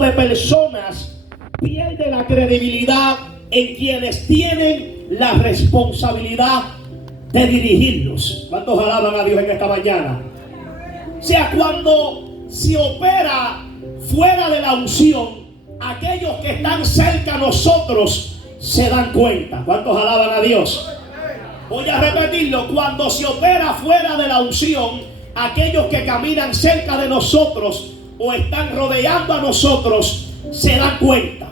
de personas pierde la credibilidad en quienes tienen la responsabilidad de dirigirlos. ¿Cuántos alaban a Dios en esta mañana? O sea, cuando se opera fuera de la unción, aquellos que están cerca a nosotros se dan cuenta. ¿Cuántos alaban a Dios? Voy a repetirlo. Cuando se opera fuera de la unción, aquellos que caminan cerca de nosotros o están rodeando a nosotros se dan cuenta.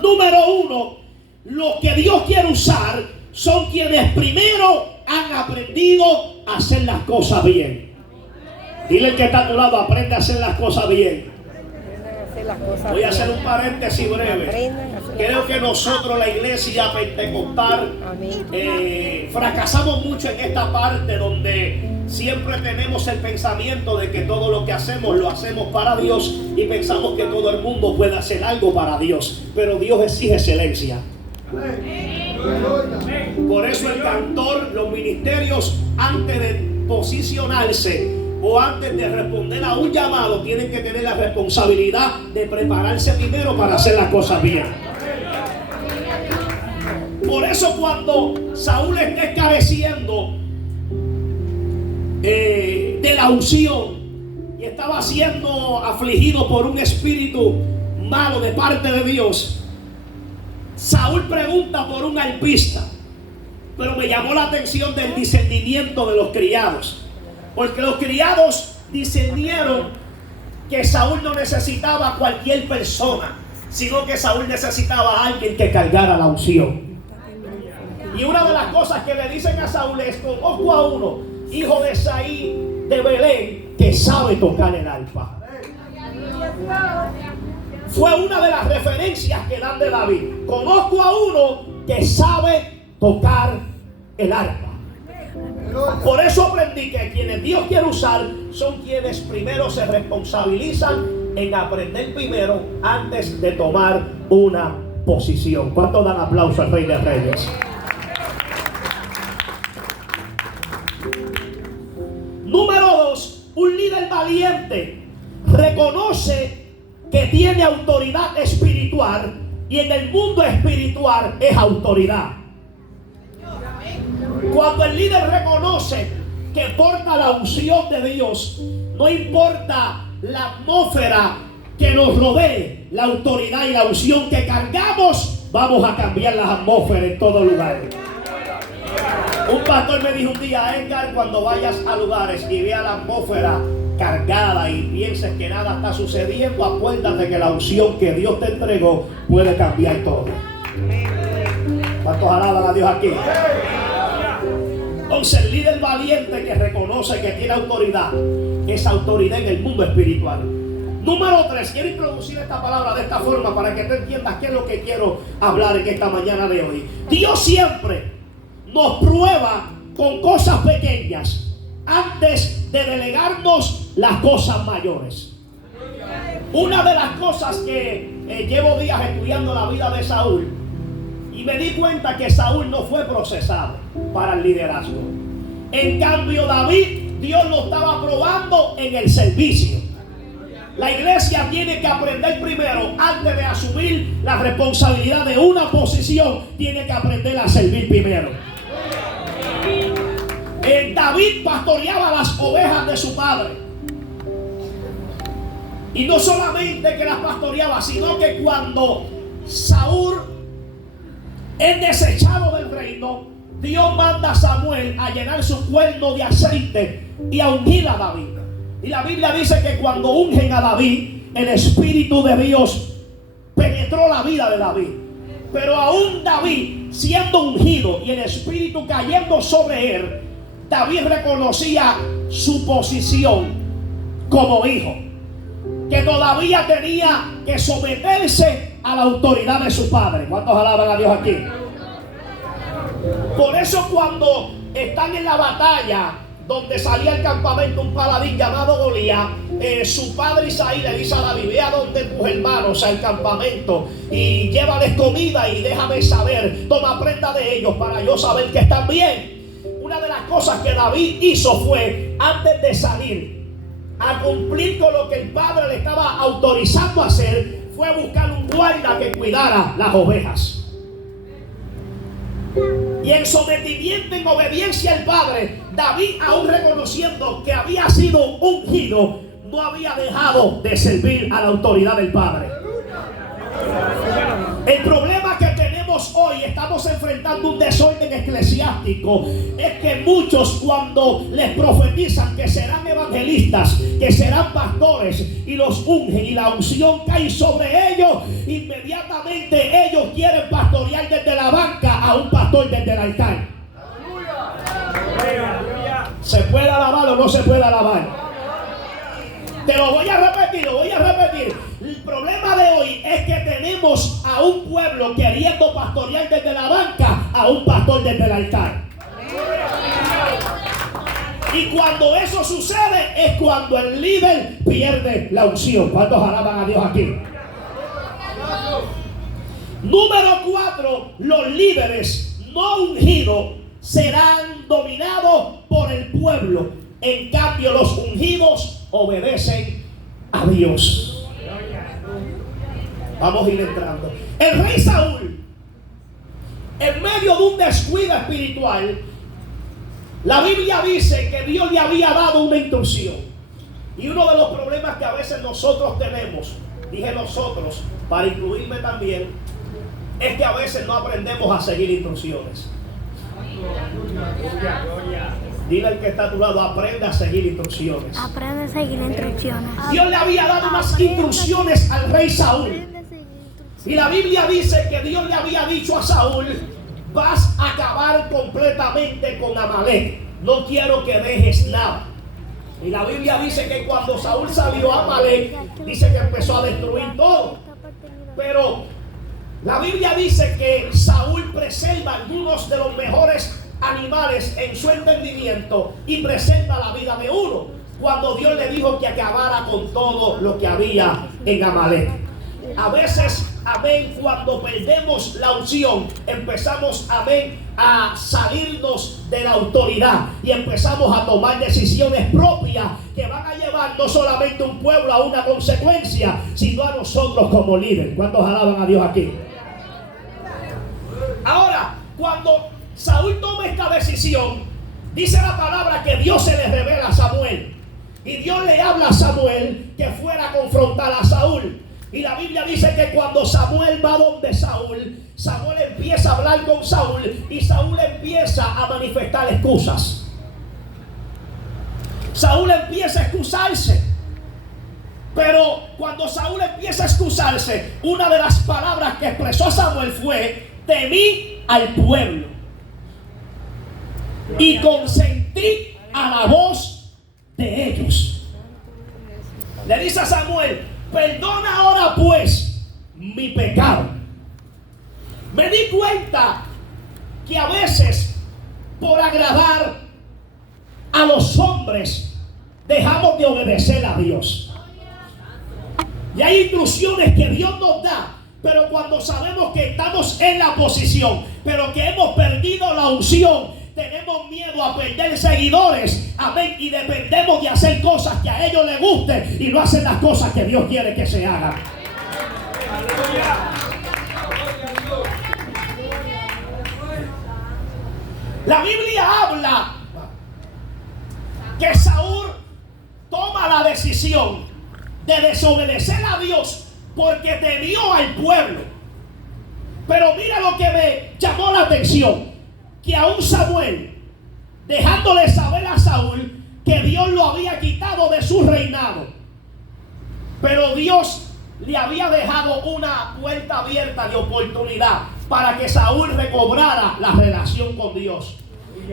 Número uno, los que Dios quiere usar son quienes primero han aprendido a hacer las cosas bien. Dile al que está a tu lado, aprende a hacer las cosas bien. Voy a hacer un paréntesis breve. Creo que nosotros, la iglesia pentecostal, fracasamos mucho en esta parte donde siempre tenemos el pensamiento de que todo lo que hacemos lo hacemos para Dios y pensamos que todo el mundo puede hacer algo para Dios, pero Dios exige excelencia. Por eso el cantor, los ministerios, antes de posicionarse o antes de responder a un llamado, tienen que tener la responsabilidad de prepararse primero para hacer las cosas bien. Por eso cuando Saúl está escareciendo de la unción y estaba siendo afligido por un espíritu malo de parte de Dios, Saúl pregunta por un arpista, pero me llamó la atención del discernimiento de los criados, porque los criados discernieron que Saúl no necesitaba a cualquier persona, sino que Saúl necesitaba a alguien que cargara la unción. Y una de las cosas que le dicen a Saúl es: conozco a uno, hijo de Isaí de Belén, que sabe tocar el arpa. Fue una de las referencias que dan de David. Conozco a uno que sabe tocar el arpa. Por eso aprendí que quienes Dios quiere usar son quienes primero se responsabilizan en aprender primero antes de tomar una posición. ¿Cuántos dan aplauso al Rey de Reyes? Número 2, un líder valiente reconoce que tiene autoridad espiritual y en el mundo espiritual es autoridad. Cuando el líder reconoce que porta la unción de Dios, no importa la atmósfera que nos rodee, la autoridad y la unción que cargamos, vamos a cambiar las atmósferas en todo lugar. Un pastor me dijo un día: Edgar, cuando vayas a lugares y veas la atmósfera cargada y pienses que nada está sucediendo, acuérdate que la unción que Dios te entregó puede cambiar todo. ¿Cuántos alaban a Dios aquí? Entonces el líder valiente que reconoce que tiene autoridad, es autoridad en el mundo espiritual. Número 3, quiero introducir esta palabra de esta forma para que tú entiendas qué es lo que quiero hablar en esta mañana de hoy. Dios siempre nos prueba con cosas pequeñas antes de delegarnos las cosas mayores. Una de las cosas que llevo días estudiando la vida de Saúl, y me di cuenta que Saúl no fue procesado para el liderazgo. En cambio, David, Dios lo estaba probando en el servicio. La iglesia tiene que aprender primero, antes de asumir la responsabilidad de una posición, tiene que aprender a servir primero. David pastoreaba las ovejas de su padre. Y no solamente que las pastoreaba, sino que cuando Saúl es desechado del reino, Dios manda a Samuel a llenar su cuerno de aceite y a ungir a David. Y la Biblia dice que cuando ungen a David, el Espíritu de Dios penetró la vida de David. Pero aún David siendo ungido y el Espíritu cayendo sobre él, David reconocía su posición como hijo, que todavía tenía que someterse a la autoridad de su padre. ¿Cuántos alaban a Dios aquí? Por eso cuando están en la batalla donde salía el campamento un paladín llamado Goliat, su padre Isaí le dice a David: ve a donde tus hermanos al campamento y llévales comida y déjame saber, toma prenda de ellos para yo saber que están bien. Una de las cosas que David hizo fue, antes de salir a cumplir con lo que el padre le estaba autorizando a hacer, fue a buscar un guarda que cuidara las ovejas. Y en sometimiento, en obediencia al Padre, David, aún reconociendo que había sido ungido, no había dejado de servir a la autoridad del Padre. El problema que tenemos hoy, estamos enfrentando un desorden eclesiástico, es que muchos, cuando les profetizan que serán evangelistas, que serán pastores, y los ungen y la unción cae sobre ellos, inmediatamente ellos quieren pastorear desde la banca a un pastor desde el altar. ¿Se puede alabar o no se puede alabar? Te lo voy a repetir, El problema de hoy es que tenemos a un pueblo queriendo pastorear desde la banca a un pastor desde el altar. Y cuando eso sucede es cuando el líder pierde la unción. ¿Cuántos alaban a Dios aquí? Número 4, los líderes no ungidos serán dominados por el pueblo. En cambio, los ungidos obedecen a Dios. Vamos a ir entrando. El rey Saúl, en medio de un descuido espiritual, la Biblia dice que Dios le había dado una instrucción. Y uno de los problemas que a veces nosotros tenemos, dije nosotros, para incluirme también, es que a veces no aprendemos a seguir instrucciones. Dile al que está a tu lado, aprende a seguir instrucciones. Aprende a seguir instrucciones. Dios le había dado unas instrucciones al rey Saúl. Y la Biblia dice que Dios le había dicho a Saúl: vas a acabar completamente con Amalek. No quiero que dejes nada. Y la Biblia dice que cuando Saúl salió a Amalek, dice que empezó a destruir todo. Pero la Biblia dice que Saúl preserva algunos de los mejores animales en su entendimiento y preserva la vida de uno, cuando Dios le dijo que acabara con todo lo que había en Amalek. A veces, amén, cuando perdemos la unción, empezamos, amén, a salirnos de la autoridad y empezamos a tomar decisiones propias que van a llevar no solamente a un pueblo a una consecuencia, sino a nosotros como líderes. ¿Cuántos alaban a Dios aquí? Ahora, cuando Saúl toma esta decisión, dice la palabra que Dios se le revela a Samuel. Y Dios le habla a Samuel que fuera a confrontar a Saúl. Y la Biblia dice que cuando Samuel va donde Saúl, Samuel empieza a hablar con Saúl y Saúl empieza a manifestar excusas. Saúl empieza a excusarse. Pero cuando Saúl empieza a excusarse, una de las palabras que expresó Samuel fue: temí al pueblo y consentí a la voz de ellos. Le dice a Samuel: perdona ahora pues mi pecado. Me di cuenta que a veces, por agradar a los hombres, dejamos de obedecer a Dios. Y hay instrucciones que Dios nos da, pero cuando sabemos que estamos en la posición, pero que hemos perdido la unción, tenemos miedo a perder seguidores, amén, y dependemos de hacer cosas que a ellos les guste y no hacen las cosas que Dios quiere que se hagan. La Biblia habla que Saúl toma la decisión de desobedecer a Dios porque temió al pueblo. Pero mira lo que me llamó la atención, que aún Samuel, dejándole saber a Saúl que Dios lo había quitado de su reinado, pero Dios le había dejado una puerta abierta de oportunidad para que Saúl recobrara la relación con Dios.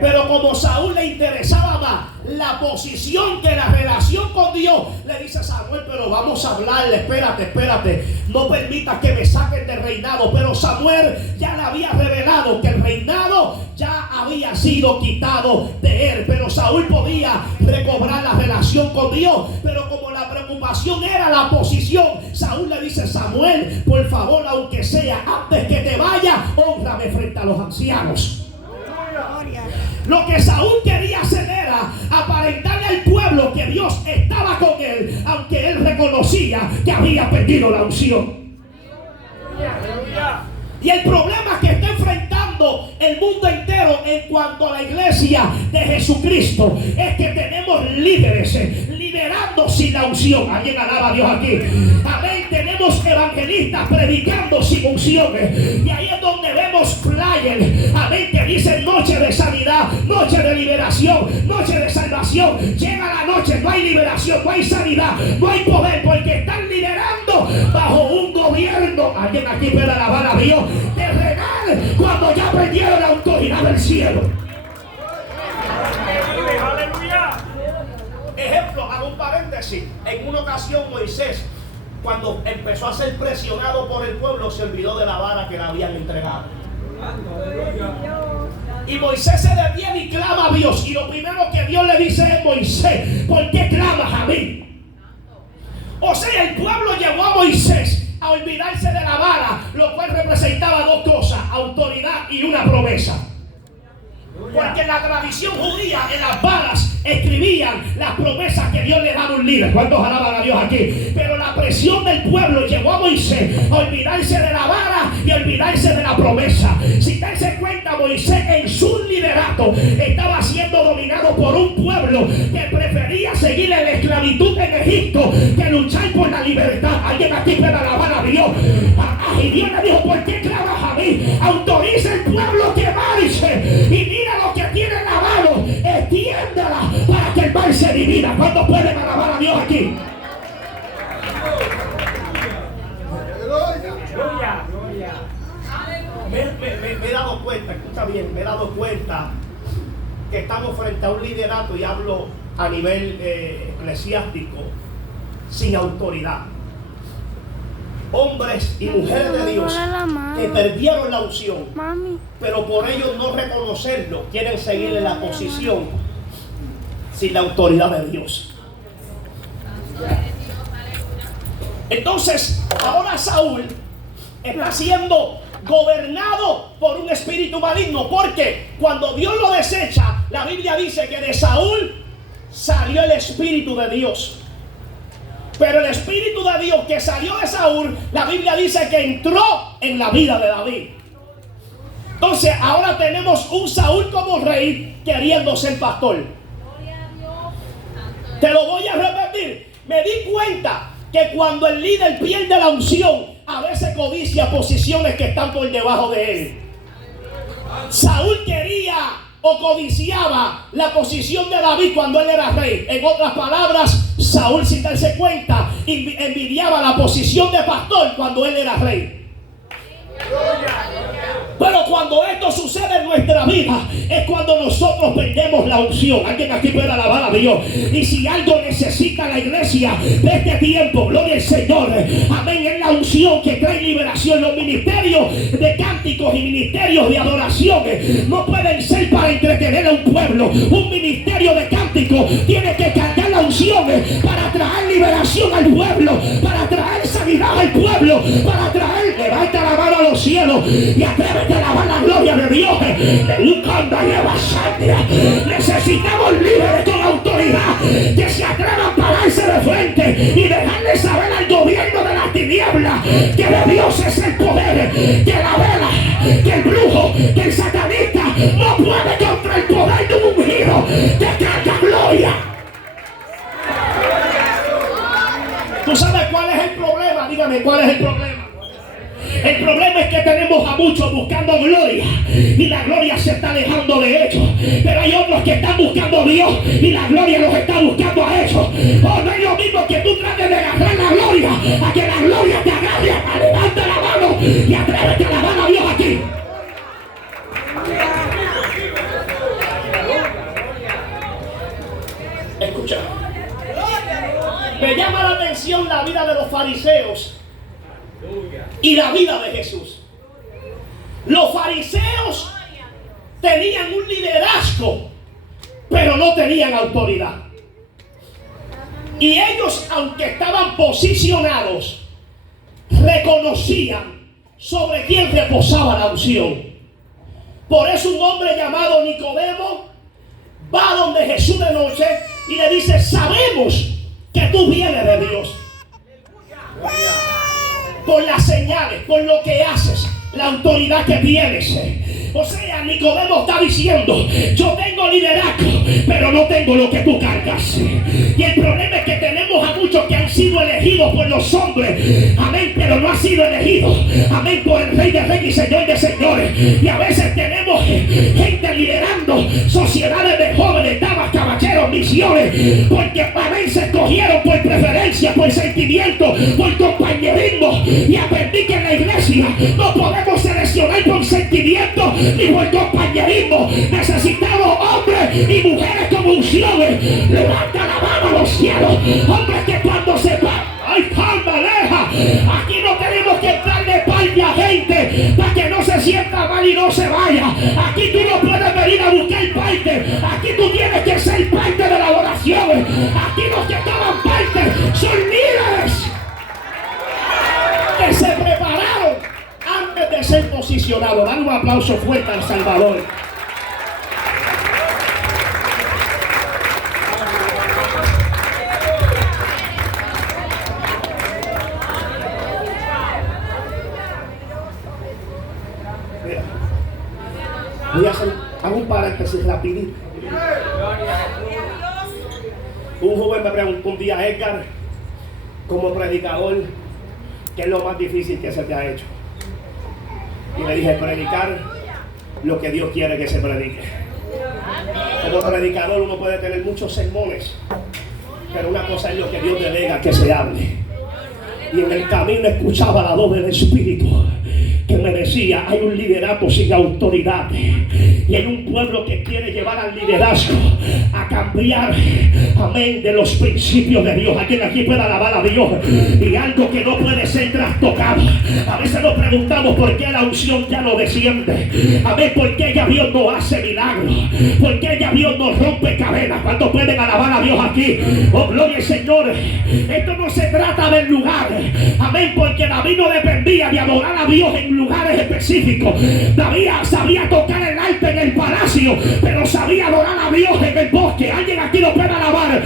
Pero como Saúl le interesaba más la posición que la relación con Dios, le dice a Samuel: pero vamos a hablarle, espérate, no permitas que me saquen del reinado. Pero Samuel ya le había revelado que el reinado ya había sido quitado de él, pero Saúl podía recobrar la relación con Dios. Pero como la preocupación era la posición, Saúl le dice: Samuel, por favor, aunque sea antes que te vaya, hónrame frente a los ancianos. Lo que Saúl quería hacer era aparentarle al pueblo que Dios estaba con él, aunque él reconocía que había perdido la unción. Y el problema que está enfrentando el mundo entero en cuanto a la iglesia de Jesucristo es que tenemos líderes liderando sin la unción. ¿Alguien alaba a Dios aquí? Amén. Tenemos evangelistas predicando sin unciones. Y ahí es donde vemos flyers, amén, que dicen noche de sanidad, noche de liberación, noche de salvación. Llega la noche, no hay liberación, no hay sanidad, no hay poder, porque están liderando bajo un gobierno. Alguien aquí puede alabar a Dios terrenal, cuando ya perdieron la autoridad del cielo. Ejemplo, hago un paréntesis. En una ocasión Moisés, cuando empezó a ser presionado por el pueblo, se olvidó de la vara que le habían entregado. Y Moisés se detiene y clama a Dios. Y lo primero que Dios le dice es: Moisés, ¿por qué clamas a mí? O sea, el pueblo llevó a Moisés a olvidarse de la vara, lo cual representaba dos cosas: autoridad y una promesa. Porque en la tradición judía, en las varas escribían las promesas que Dios le daba a un líder. ¿Cuántos alaban a Dios aquí? Pero la presión del pueblo llevó a Moisés a olvidarse de la vara y a olvidarse de la promesa. Si te das cuenta, Moisés en su liderato estaba siendo dominado por un pueblo que prefería seguir en la esclavitud en Egipto que luchar por la libertad. Alguien aquí puede alabar a Dios. Y Dios le dijo: ¿por qué clamas a mí? Autoriza el pueblo que marche. Y mira lo que tiene en la mano, extiéndela para que el mal se divida. ¿Cuántos pueden alabar a Dios aquí? Me he dado cuenta, escucha bien, me he dado cuenta que estamos frente a un liderato, y hablo a nivel eclesiástico, sin autoridad. Hombres y mujeres de Dios que perdieron la unción, pero por ellos no reconocerlo, quieren seguir en la posición sin la autoridad de Dios. Entonces, ahora Saúl está siendo gobernado por un espíritu maligno, porque cuando Dios lo desecha, la Biblia dice que de Saúl salió el espíritu de Dios. Pero el espíritu de Dios que salió de Saúl, la Biblia dice que entró en la vida de David. Entonces ahora tenemos un Saúl como rey queriendo ser pastor. Te lo voy a repetir. Me di cuenta que cuando el líder pierde la unción, a veces codicia posiciones que están por debajo de él. Saúl quería o codiciaba la posición de David cuando él era rey. En otras palabras, Saúl, sin darse cuenta, envidiaba la posición de pastor cuando él era rey. Pero cuando esto sucede en nuestra vida, es cuando nosotros perdemos la unción. Alguien aquí puede alabar a Dios. Y si algo necesita la iglesia de este tiempo, gloria al Señor, amén, es la unción que trae liberación. Los ministerios de cánticos y ministerios de adoración no pueden ser para entretener a un pueblo. Un ministerio de cánticos tiene que cargar la unción para traer liberación al pueblo, para traer sanidad al pueblo, para traer, levanta la mano a los cielos y atrévete a alabar la gloria de Dios. Necesitamos líderes con autoridad que se atrevan a pararse de frente y dejarle saber al gobierno de las tinieblas que de Dios es el poder, que la vela, que el brujo, que el satanista no puede contra el poder de un ungido que carga gloria. ¿Tú sabes cuál es el problema? Dígame, ¿cuál es el problema? El problema es que tenemos a muchos buscando gloria y la gloria se está alejando de ellos. Pero hay otros que están buscando a Dios y la gloria los está buscando a ellos. Oh, no es lo mismo que tú trates de agarrar la gloria a que la gloria te agarre. Levanta la mano y atrévete a alabar a Dios aquí. Escucha. Me llama la atención la vida de los fariseos y la vida de Jesús. Los fariseos tenían un liderazgo, pero no tenían autoridad. Y ellos, aunque estaban posicionados, reconocían sobre quién reposaba la unción. Por eso un hombre llamado Nicodemo va donde Jesús de noche y le dice: sabemos que tú vienes de Dios. por las señales, por lo que haces, la autoridad que tienes. O sea, Nicodemo está diciendo: yo tengo liderazgo, pero no tengo lo que tú cargas. Y el problema es que tenemos a muchos que han sido elegidos por los hombres, amén, pero no han sido elegidos, amén, por el Rey de Reyes y Señor de Señores. Y a veces tenemos gente liderando sociedades de jóvenes, damas, caballeros, misiones, porque amén, se escogieron por preferencia, por sentimiento, por compañerismo. Y aprendí que en la iglesia no podemos seleccionar por sentimiento ni por compañerismo. Necesitamos hombres y mujeres con unciones. Levanta la mano a los cielos, hombres que cuando se van, ¡ay, cambaleja! Aquí no tenemos que darle parte a gente para que no se sienta mal y no se vaya. Aquí tú no puedes venir a buscar parte. Aquí tú tienes que ser parte de la oración. Aquí los que toman parte son líderes que se prepararon antes de ser posicionados. Dale un aplauso fuerte al Salvador. Mira, voy a hacer un paréntesis rapidito. Un joven me preguntó un día: Edgar, como predicador, ¿qué es lo más difícil que se te ha hecho? Y le dije: predicar lo que Dios quiere que se predique. Como predicador uno puede tener muchos sermones, pero una cosa es lo que Dios delega que se hable. Y en el camino escuchaba la voz del Espíritu que me decía: hay un liderazgo sin autoridad, y hay un pueblo que quiere llevar al liderazgo a cambiar, amén, de los principios de Dios. Alguien aquí puede alabar a Dios, y algo que no puede ser trastocado. A veces nos preguntamos por qué la unción ya no desciende, amén, por qué ya Dios no hace milagros, por qué ya Dios no rompe cadenas. ¿Cuántos pueden alabar a Dios aquí? Oh, gloria al Señor. Esto no se trata del lugar, amén, porque David no dependía de adorar a Dios en lugares específicos. David sabía tocar el arpa en el palacio, pero sabía adorar a Dios en el bosque. Alguien aquí lo puede alabar,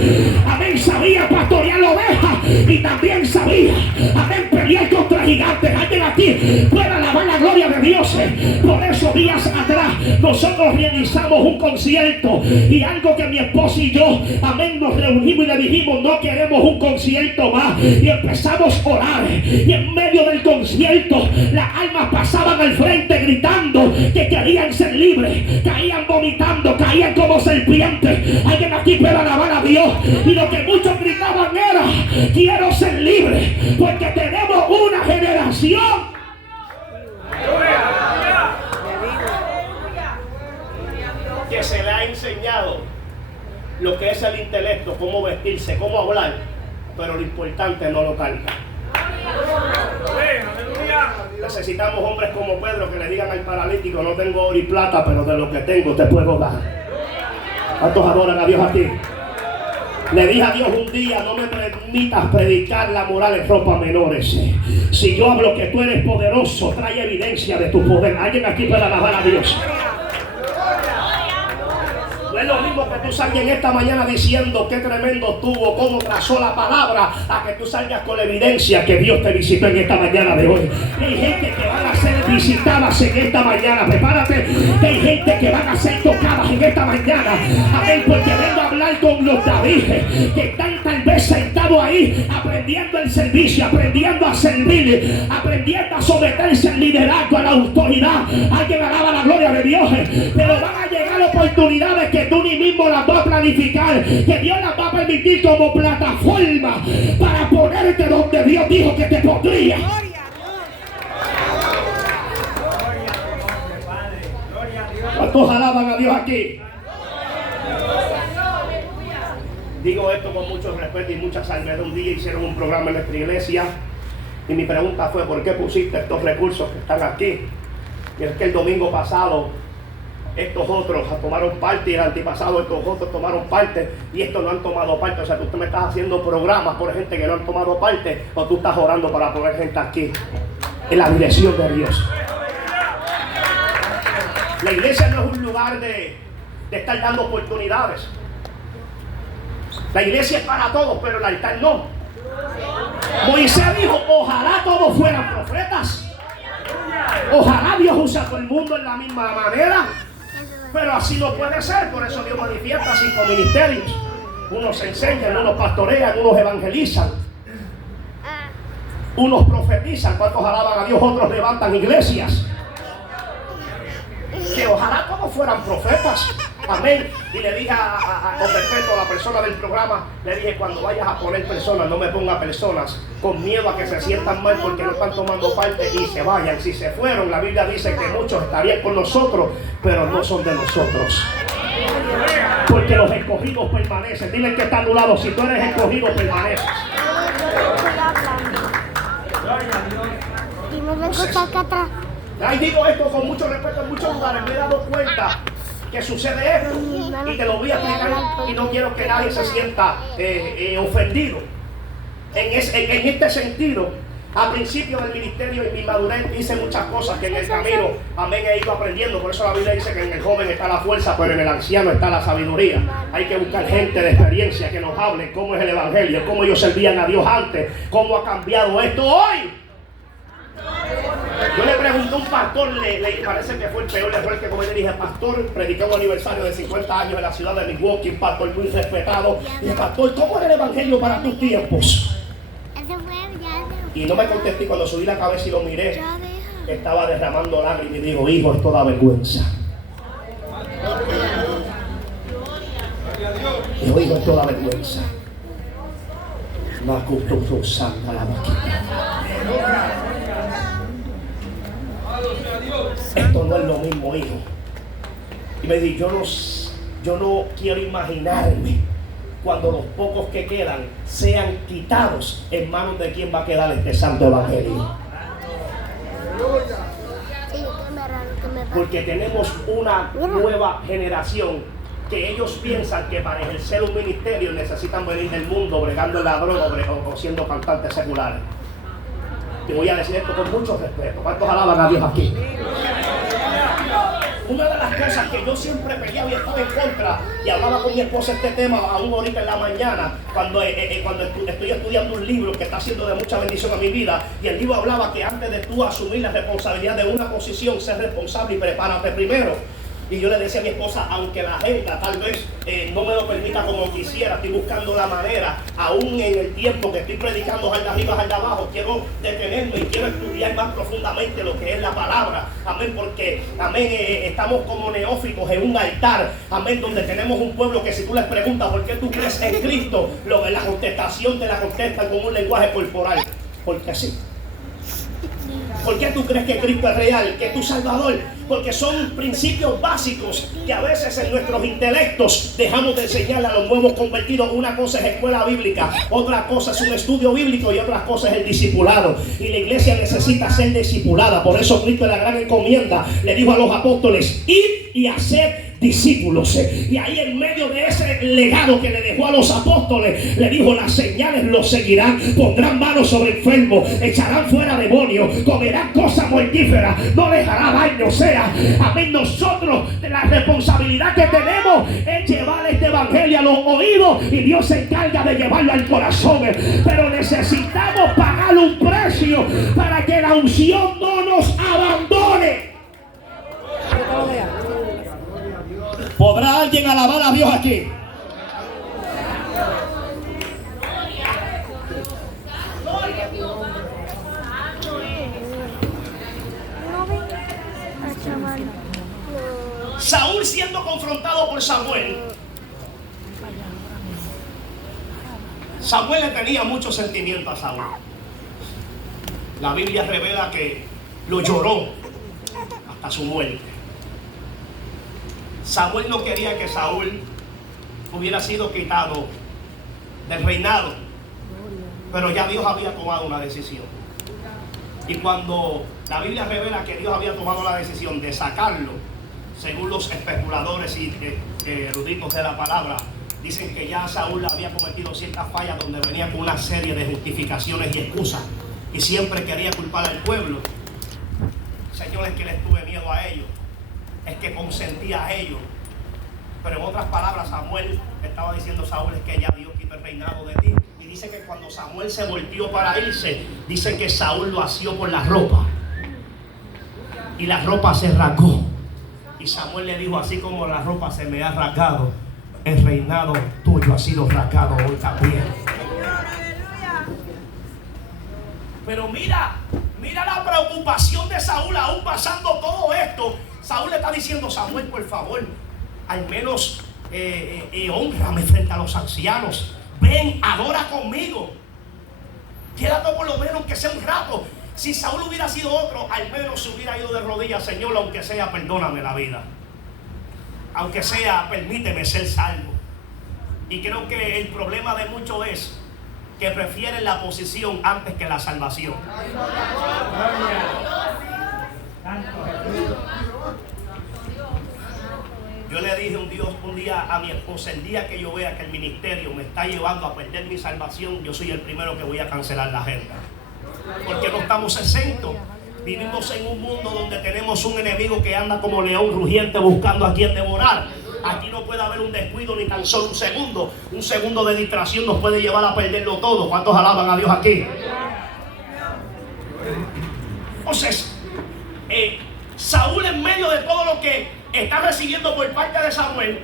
amén. Sabía pastorear ovejas y también sabía, amén, pelear contra gigantes. Alguien aquí puede alabar la gloria de Dios. Por eso días atrás nosotros realizamos un concierto, y algo que mi esposa y yo, amén, nos reunimos y le dijimos: no queremos un concierto más. Y empezamos a orar, y en medio del concierto las almas pasaban al frente gritando que querían ser libres, caían vomitando, caían como serpientes. Alguien aquí puede alabar a Dios. Y lo que muchos gritaban era: quiero ser libre, porque tenemos una generación que se le ha enseñado lo que es el intelecto, cómo vestirse, cómo hablar, pero lo importante no lo carga. Necesitamos hombres como Pedro que le digan al paralítico: no tengo oro y plata, pero de lo que tengo te puedo dar. ¿Cuántos adoran a Dios aquí? Le dije a Dios un día: no me permitas predicar la moral en ropa menores. Si yo hablo que tú eres poderoso, trae evidencia de tu poder. Alguien aquí puede alabar a Dios. No es lo mismo que tú salgas en esta mañana diciendo qué tremendo estuvo, cómo trazó la palabra, a que tú salgas con la evidencia que Dios te visitó en esta mañana de hoy. Hay gente que van a ser visitadas en esta mañana. Prepárate, que hay gente que van a ser tocadas en esta mañana. Amén, porque vengo a hablar con los David que están tal vez sentados ahí aprendiendo el servicio, aprendiendo a servir, aprendiendo a someterse al liderazgo, a la autoridad. Alguien alaba la gloria de Dios, pero van a llegar oportunidades que tú ni mismo las vas a planificar, que Dios las va a permitir como plataforma para ponerte donde Dios dijo que te pondría. ¿Cuántos alaban a Dios aquí? Digo esto con mucho respeto y mucha salvedad. Un día hicieron un programa en nuestra iglesia y mi pregunta fue: ¿por qué pusiste estos recursos que están aquí? Y es que el domingo pasado estos otros tomaron parte, y el antipasado estos otros tomaron parte, y estos no han tomado parte. O sea, tú me estás haciendo programas por gente que no han tomado parte, o tú estás orando para poner gente aquí en la dirección de Dios. La iglesia no es un lugar de estar dando oportunidades. La iglesia es para todos, pero el altar no. Moisés dijo, ojalá todos fueran profetas. Ojalá Dios usa a todo el mundo en la misma manera. Pero así no puede ser. Por eso Dios manifiesta 5 ministerios. Unos enseñan, unos pastorean, unos evangelizan, unos profetizan. ¿Cuántos alaban a Dios? Otros levantan iglesias. Que ojalá todos fueran profetas. Amén. Y le dije con respeto a la persona del programa, le dije, cuando vayas a poner personas, no me ponga personas con miedo a que se sientan mal porque no están tomando parte y se vayan. Si se fueron, la Biblia dice que muchos estarían con nosotros, pero no son de nosotros. Porque los escogidos permanecen. Dile que está a tu lado, si tú eres escogido, permaneces. Y me vengo acá atrás. Ahí digo esto con mucho respeto en muchos lugares. Me he dado cuenta que sucede esto y te lo voy a explicar y no quiero que nadie se sienta ofendido. En este sentido, al principio del ministerio y mi madurez hice muchas cosas que en el camino, amén, he ido aprendiendo. Por eso la Biblia dice que en el joven está la fuerza, pero en el anciano está la sabiduría. Hay que buscar gente de experiencia que nos hable cómo es el evangelio, cómo ellos servían a Dios antes, cómo ha cambiado esto hoy. Yo le pregunté a un pastor, le parece que fue el peor error que cometí. Le dije, pastor, prediqué un aniversario de 50 años en la ciudad de Milwaukee, un pastor muy respetado. Y dije, pastor, ¿cómo es el evangelio para tus tiempos? Y no me contesté. Cuando subí la cabeza y lo miré, estaba derramando lágrimas y dijo, hijo, esto da vergüenza. Dijo, hijo, esto da vergüenza. Santa la máquina. Esto no es lo mismo, hijo. Y me dijo, yo no quiero imaginarme cuando los pocos que quedan sean quitados en manos de quien va a quedar este santo evangelio. Porque tenemos una nueva generación que ellos piensan que para ejercer un ministerio necesitan venir del mundo bregando en la droga o siendo cantantes seculares. Te voy a decir esto con mucho respeto. ¿Cuántos alaban a Dios aquí? Una de las cosas que yo siempre peleaba y estaba en contra, y hablaba con mi esposa este tema aún ahorita en la mañana, cuando estoy estudiando un libro que está siendo de mucha bendición a mi vida, y el libro hablaba que antes de tú asumir la responsabilidad de una posición, ser responsable y prepárate primero. Y yo le decía a mi esposa, aunque la agenda tal vez no me lo permita como quisiera, estoy buscando la manera, aún en el tiempo que estoy predicando allá arriba, allá abajo, quiero detenerme y quiero estudiar más profundamente lo que es la palabra. Amén, porque, amén, estamos como neófitos en un altar, amén, donde tenemos un pueblo que si tú les preguntas por qué tú crees en Cristo, la contestación te la contestan con un lenguaje corporal. Porque sí. ¿Por qué tú crees que Cristo es real? Que es tu Salvador. Porque son principios básicos que a veces en nuestros intelectos dejamos de enseñarle a los nuevos convertidos. Una cosa es escuela bíblica, otra cosa es un estudio bíblico y otra cosa es el discipulado. Y la iglesia necesita ser discipulada. Por eso Cristo en la gran encomienda le dijo a los apóstoles, id y haced discípulos. Y ahí en medio de ese legado que le dejó a los apóstoles, le dijo, las señales los seguirán, pondrán manos sobre enfermos, echarán fuera demonios, comerán cosas mortíferas, no dejará daño. O sea, amén, nosotros la responsabilidad que tenemos es llevar este evangelio a los oídos y Dios se encarga de llevarlo al corazón. Pero necesitamos pagar un precio para que la unción no nos abandone. ¿Podrá alguien alabar a Dios aquí? Saúl siendo confrontado por Samuel. Samuel le tenía mucho sentimiento a Saúl. La Biblia revela que lo lloró hasta su muerte. Samuel no quería que Saúl hubiera sido quitado del reinado, pero ya Dios había tomado una decisión. Y cuando la Biblia revela que Dios había tomado la decisión de sacarlo, según los especuladores y eruditos de la palabra, dicen que ya Saúl había cometido ciertas fallas donde venía con una serie de justificaciones y excusas y siempre quería culpar al pueblo. Señores, que les tuve miedo a ellos, es que consentía a ellos. Pero en otras palabras, Samuel estaba diciendo a Saúl, es que ya Dios quitó el reinado de ti y dice que cuando Samuel se volvió para irse, dice que Saúl lo asió por la ropa. Y la ropa se rasgó. Y Samuel le dijo: así como la ropa se me ha rasgado, el reinado tuyo ha sido rasgado hoy también. Pero mira la preocupación de Saúl, aún pasando todo esto. Saúl le está diciendo: Samuel, por favor, al menos hónrame frente a los ancianos. Ven, adora conmigo. Quédate por lo menos que sea un rato. Si Saúl hubiera sido otro, al menos se hubiera ido de rodillas: Señor, aunque sea, perdóname la vida. Aunque sea, permíteme ser salvo. Y creo que el problema de muchos es que prefieren la posición antes que la salvación. Yo le dije un día a mi esposa: el día que yo vea que el ministerio me está llevando a perder mi salvación, yo soy el primero que voy a cancelar la agenda. Porque no estamos exentos. Vivimos en un mundo donde tenemos un enemigo que anda como león rugiente buscando a quien devorar. Aquí no puede haber un descuido ni tan solo un segundo. Un segundo de distracción nos puede llevar a perderlo todo. ¿Cuántos alaban a Dios aquí? Entonces, Saúl, en medio de todo lo que está recibiendo por parte de Samuel,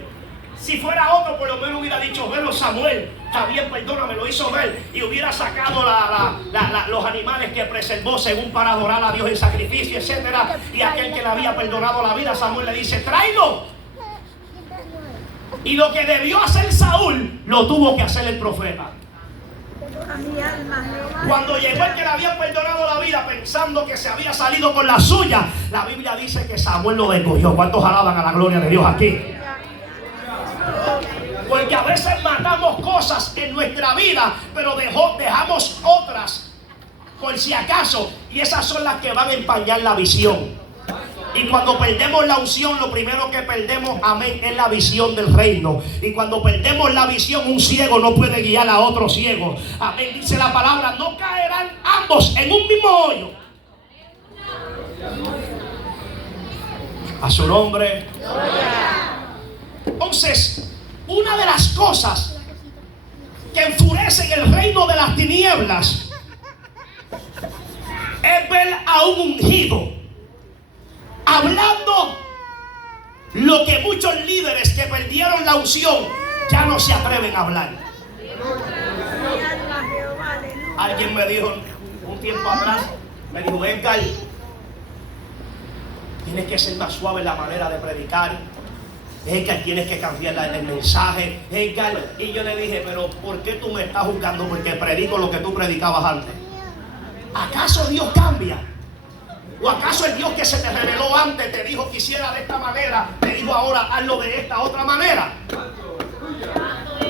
si fuera otro, por lo menos hubiera dicho: bueno, Samuel, está bien, perdóname, lo hizo ver. Y hubiera sacado los animales que preservó según para adorar a Dios en sacrificio, etcétera. Y aquel que le había perdonado la vida, Samuel le dice: tráelo. Y lo que debió hacer Saúl, lo tuvo que hacer el profeta. Cuando llegó el que le había perdonado la vida, pensando que se había salido con la suya, la Biblia dice que Samuel lo descogió. ¿Cuántos alaban a la gloria de Dios aquí? Porque a veces matamos cosas en nuestra vida, pero dejamos otras por si acaso, y esas son las que van a empañar la visión. Y cuando perdemos la unción, lo primero que perdemos, amén, es la visión del reino. Y cuando perdemos la visión, un ciego no puede guiar a otro ciego. Amén, dice la palabra: no caerán ambos en un mismo hoyo. A su nombre. Entonces, una de las cosas que enfurecen el reino de las tinieblas es ver a un ungido hablando lo que muchos líderes que perdieron la unción ya no se atreven a hablar. Alguien me dijo un tiempo atrás, me dijo: Edgar, tienes que ser más suave en la manera de predicar. Edgar, tienes que cambiar el mensaje. Edgar, y yo le dije: pero ¿por qué tú me estás juzgando porque predico lo que tú predicabas antes? ¿Acaso Dios cambia? ¿O acaso el Dios que se te reveló antes te dijo que hiciera de esta manera, te dijo ahora hazlo de esta otra manera?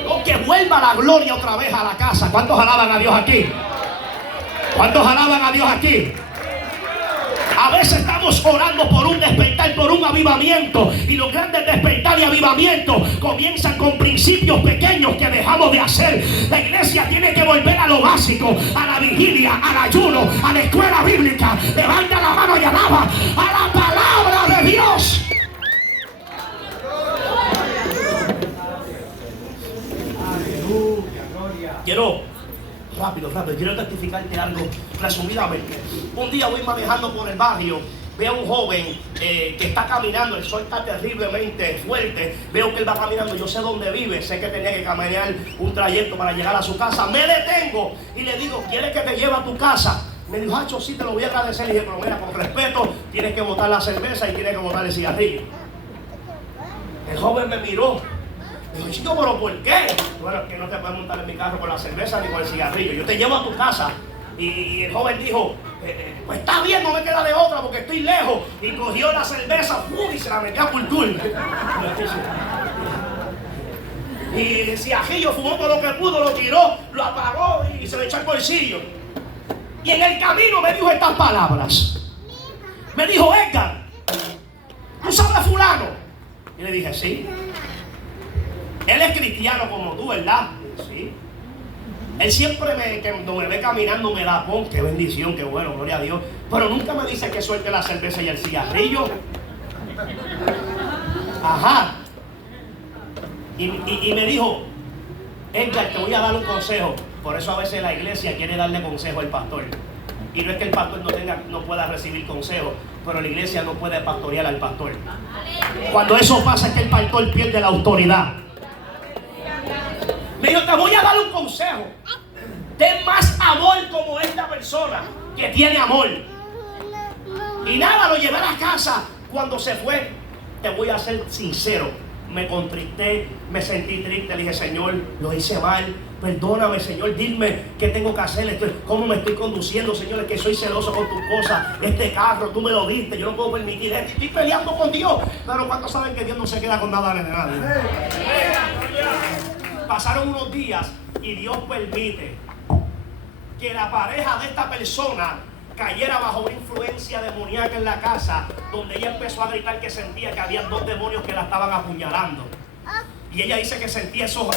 O que vuelva la gloria otra vez a la casa. ¿Cuántos alaban a Dios aquí? ¿Cuántos alaban a Dios aquí? A veces estamos orando por un despertar, por un avivamiento, y los grandes despertar y avivamientos comienzan con principios pequeños que dejamos de hacer. La iglesia tiene que volver a lo básico, a la vigilia, al ayuno, a la escuela bíblica. Levanta la mano y alaba a la palabra de Dios. Quiero testificarte algo resumidamente. Un día voy manejando por el barrio, veo a un joven que está caminando, el sol está terriblemente fuerte, veo que él va caminando, yo sé dónde vive, sé que tenía que caminar un trayecto para llegar a su casa. Me detengo y le digo: ¿quieres que te lleve a tu casa? Me dijo: Hacho, sí, te lo voy a agradecer. Le dije: pero mira, con respeto, tienes que botar la cerveza y tienes que botar el cigarrillo. El joven me miró. Dijo: chico, ¿pero por qué? Bueno, es que no te puedes montar en mi carro con la cerveza ni con el cigarrillo. Yo te llevo a tu casa. Y el joven dijo: pues está bien, no me queda de otra porque estoy lejos. Y cogió la cerveza y se la metió a cultura. Y el cigarrillo fumó todo lo que pudo, lo tiró, lo apagó y se lo echó al bolsillo. Y en el camino me dijo estas palabras. Me dijo: Edgar, ¿tú sabes a fulano? Y le dije: sí. Él es cristiano como tú, ¿verdad? Sí. Él siempre cuando me ve caminando me da pon, qué bendición, qué bueno, gloria a Dios. Pero nunca me dice que suelte la cerveza y el cigarrillo. Ajá. Y me dijo: Edgar, te voy a dar un consejo. Por eso a veces la iglesia quiere darle consejo al pastor. Y no es que el pastor no pueda recibir consejo, pero la iglesia no puede pastorear al pastor. Cuando eso pasa es que el pastor pierde la autoridad. Me dijo, te voy a dar un consejo. Ten más amor como esta persona que tiene amor. Y nada, lo llevé a la casa. Cuando se fue, te voy a ser sincero, me contrité, me sentí triste. Le dije, Señor, lo hice mal, perdóname, Señor, dime qué tengo que hacer, cómo me estoy conduciendo, Señor, es que soy celoso con tus cosas. Este carro tú me lo diste, yo no puedo permitir esto, estoy peleando con Dios. Pero ¿cuántos saben que Dios no se queda con nada de nadie? Pasaron unos días y Dios permite que la pareja de esta persona cayera bajo una influencia demoníaca en la casa, donde ella empezó a gritar que sentía que había 2 demonios que la estaban apuñalando. Y ella dice que sentía esos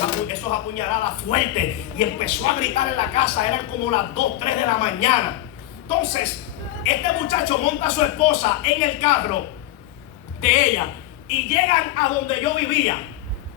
apuñaladas fuertes y empezó a gritar en la casa. Eran como las 2, 3 de la mañana. Entonces, este muchacho monta a su esposa en el carro de ella y llegan a donde yo vivía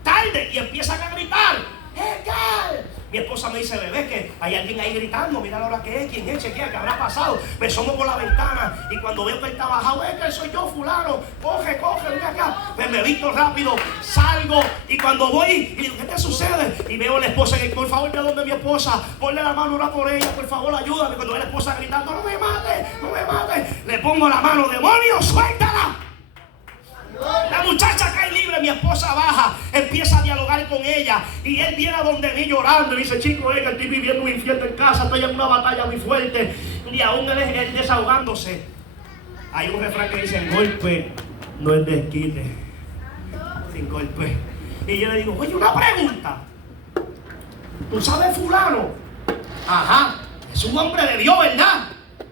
tarde y empiezan a gritar, ¡Edgar! Mi esposa me dice, bebé, que hay alguien ahí gritando, mira la hora que es, quién es, chequea, qué habrá pasado. Me asomo por la ventana y cuando veo que él está bajado, es que soy yo, fulano, coge, ven acá. Me visto rápido, salgo y cuando voy, y digo, ¿qué te sucede? Y veo a la esposa, y por favor, ve a donde mi esposa, ponle la mano, ora por ella, por favor, ayúdame. Cuando ve a la esposa gritando, no me mates, le pongo la mano, demonio, suéltala. La muchacha cae libre, mi esposa baja, empieza a dialogar con ella y él viene a donde mí llorando y dice, chico, estoy viviendo un infierno en casa, estoy en una batalla muy fuerte. Y aún él desahogándose. Hay un refrán que dice, el golpe no es desquite, sin golpe. Y yo le digo, oye, una pregunta, ¿tú sabes fulano? Ajá, es un hombre de Dios, ¿verdad?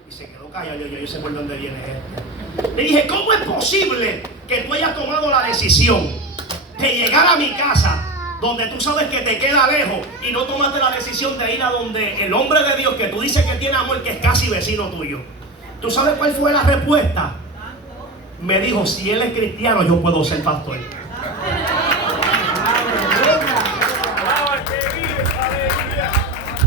Y se quedó callado, yo sé por dónde viene esto. Le dije, ¿cómo es posible que tú hayas tomado la decisión de llegar a mi casa, donde tú sabes que te queda lejos, y no tomaste la decisión de ir a donde el hombre de Dios que tú dices que tiene amor, que es casi vecino tuyo? ¿Tú sabes cuál fue la respuesta? Me dijo, si él es cristiano, yo puedo ser pastor.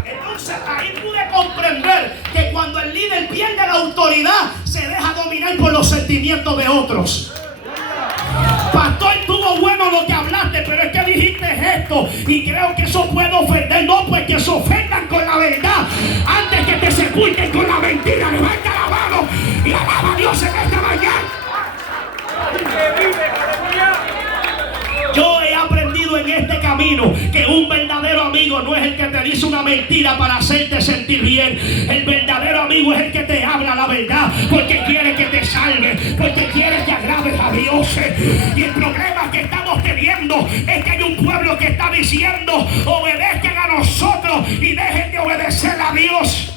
Entonces ahí pude comprender que cuando el líder pierde la autoridad, se deja dominar por los sentimientos de otros. Pastor, estuvo bueno lo que hablaste, pero es que dijiste esto y creo que eso puede ofender. No, pues que se ofendan con la verdad antes que te sepulten con la mentira. Levanta la mano y alaba a Dios en esta mañana. Yo he aprendido en este camino que un verdadero amigo no es el que te dice una mentira para hacerte sentir bien. El verdadero amigo es el que te habla la verdad porque quiere que te salve, porque quiere que agrades a Dios. Y el problema que estamos teniendo es que hay un pueblo que está diciendo, obedezcan a nosotros y dejen de obedecer a Dios.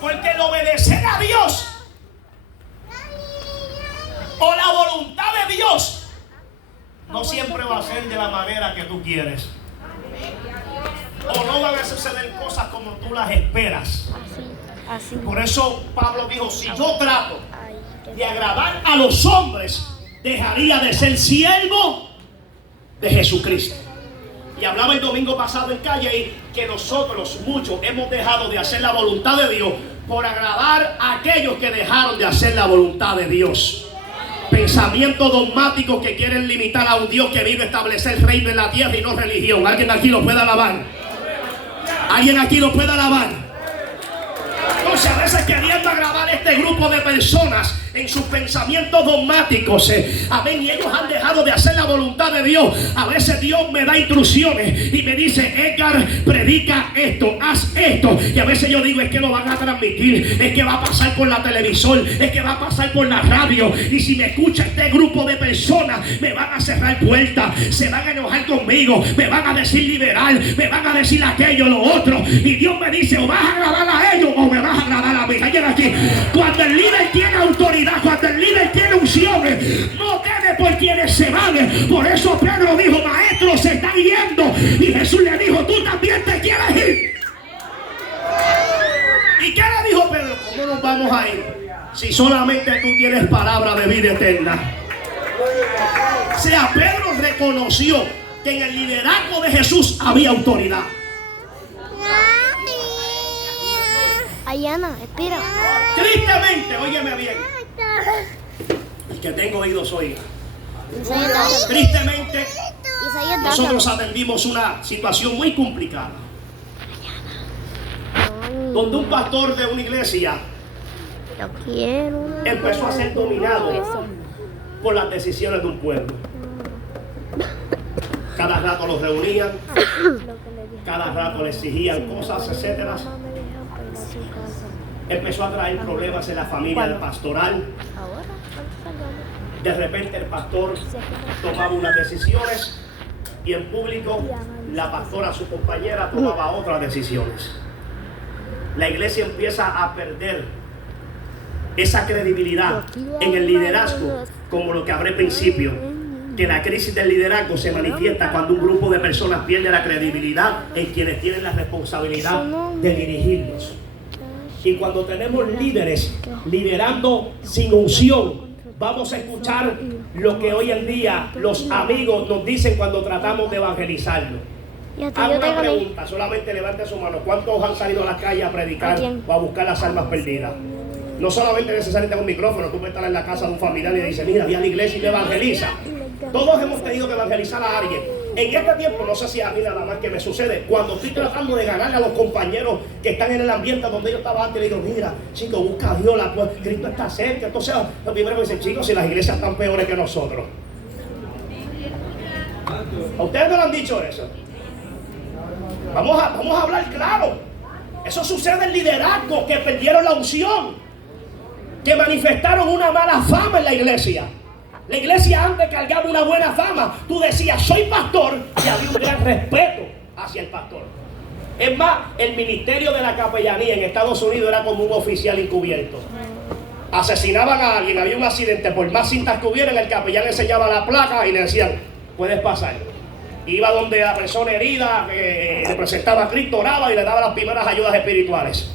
Porque el obedecer a Dios o la voluntad de Dios no siempre va a ser de la manera que tú quieres, o no van a suceder cosas como tú las esperas. Así. Por eso Pablo dijo, si yo trato de agradar a los hombres, dejaría de ser siervo de Jesucristo. Y hablaba el domingo pasado en calle que nosotros muchos hemos dejado de hacer la voluntad de Dios por agradar a aquellos que dejaron de hacer la voluntad de Dios. Pensamientos dogmáticos que quieren limitar a un Dios que vino a establecer reino en la tierra y no religión. ¿Alguien aquí lo puede alabar? ¿Alguien aquí lo puede alabar? Entonces a veces queriendo agradar a este grupo de personas en sus pensamientos dogmáticos, amén, y ellos han dejado de hacer la voluntad de Dios. A veces Dios me da instrucciones y me dice, Edgar, predica esto, haz esto, y a veces yo digo, es que lo van a transmitir, es que va a pasar por la televisor, es que va a pasar por la radio, y si me escucha este grupo de personas, me van a cerrar puertas, se van a enojar conmigo, me van a decir liberal, me van a decir aquello, lo otro, y Dios me dice, o vas a agradar a ellos o me vas a agradar a mí. Alguien aquí, cuando el líder tiene autoridad, cuando el líder tiene unciones, no teme por quienes se van. Por eso Pedro dijo, maestro, se están yendo, y Jesús le dijo, tú también te quieres ir. ¿Y qué le dijo Pedro? ¿Cómo nos vamos a ir si solamente tú tienes palabra de vida eterna? O sea, Pedro reconoció que en el liderazgo de Jesús había autoridad. Ayana, espera. Tristemente, óyeme bien, el que tengo oídos oiga. Tristemente, nosotros atendimos una situación muy complicada, donde un pastor de una iglesia empezó a ser dominado por las decisiones de un pueblo. Cada rato los reunían, cada rato le exigían cosas, etcétera. Empezó a traer problemas en la familia pastoral. De repente el pastor tomaba unas decisiones y en público la pastora, su compañera, tomaba otras decisiones. La iglesia empieza a perder esa credibilidad en el liderazgo, como lo que hablé al principio, que la crisis del liderazgo se manifiesta cuando un grupo de personas pierde la credibilidad en quienes tienen la responsabilidad de dirigirlos. Y cuando tenemos líderes liderando sin unción, vamos a escuchar lo que hoy en día los amigos nos dicen cuando tratamos de evangelizarlo. Hago una pregunta, solamente levante su mano. ¿Cuántos han salido a la calle a predicar o a buscar las almas perdidas? No solamente es necesario tener un micrófono, tú puedes estar en la casa de un familiar y dice, mira, ve a la iglesia y le evangeliza. Todos hemos tenido que evangelizar a alguien. En este tiempo, no sé si a mí nada más que me sucede, cuando estoy tratando de ganarle a los compañeros que están en el ambiente donde yo estaba antes, le digo, mira, chicos, busca a Dios, Cristo está cerca. Entonces, lo primero que dicen, chicos, si las iglesias están peores que nosotros. ¿A ustedes no le han dicho eso? Vamos a hablar claro. Eso sucede en liderazgo, que perdieron la unción, que manifestaron una mala fama en la iglesia. La iglesia antes cargaba una buena fama. Tú decías, soy pastor, y había un gran respeto hacia el pastor. Es más, el ministerio de la capellanía en Estados Unidos era como un oficial encubierto. Asesinaban a alguien, había un accidente, por más cintas que hubieran, el capellán enseñaba la placa y le decían, puedes pasar. Iba donde la persona herida, le presentaba a Cristo, oraba y le daba las primeras ayudas espirituales.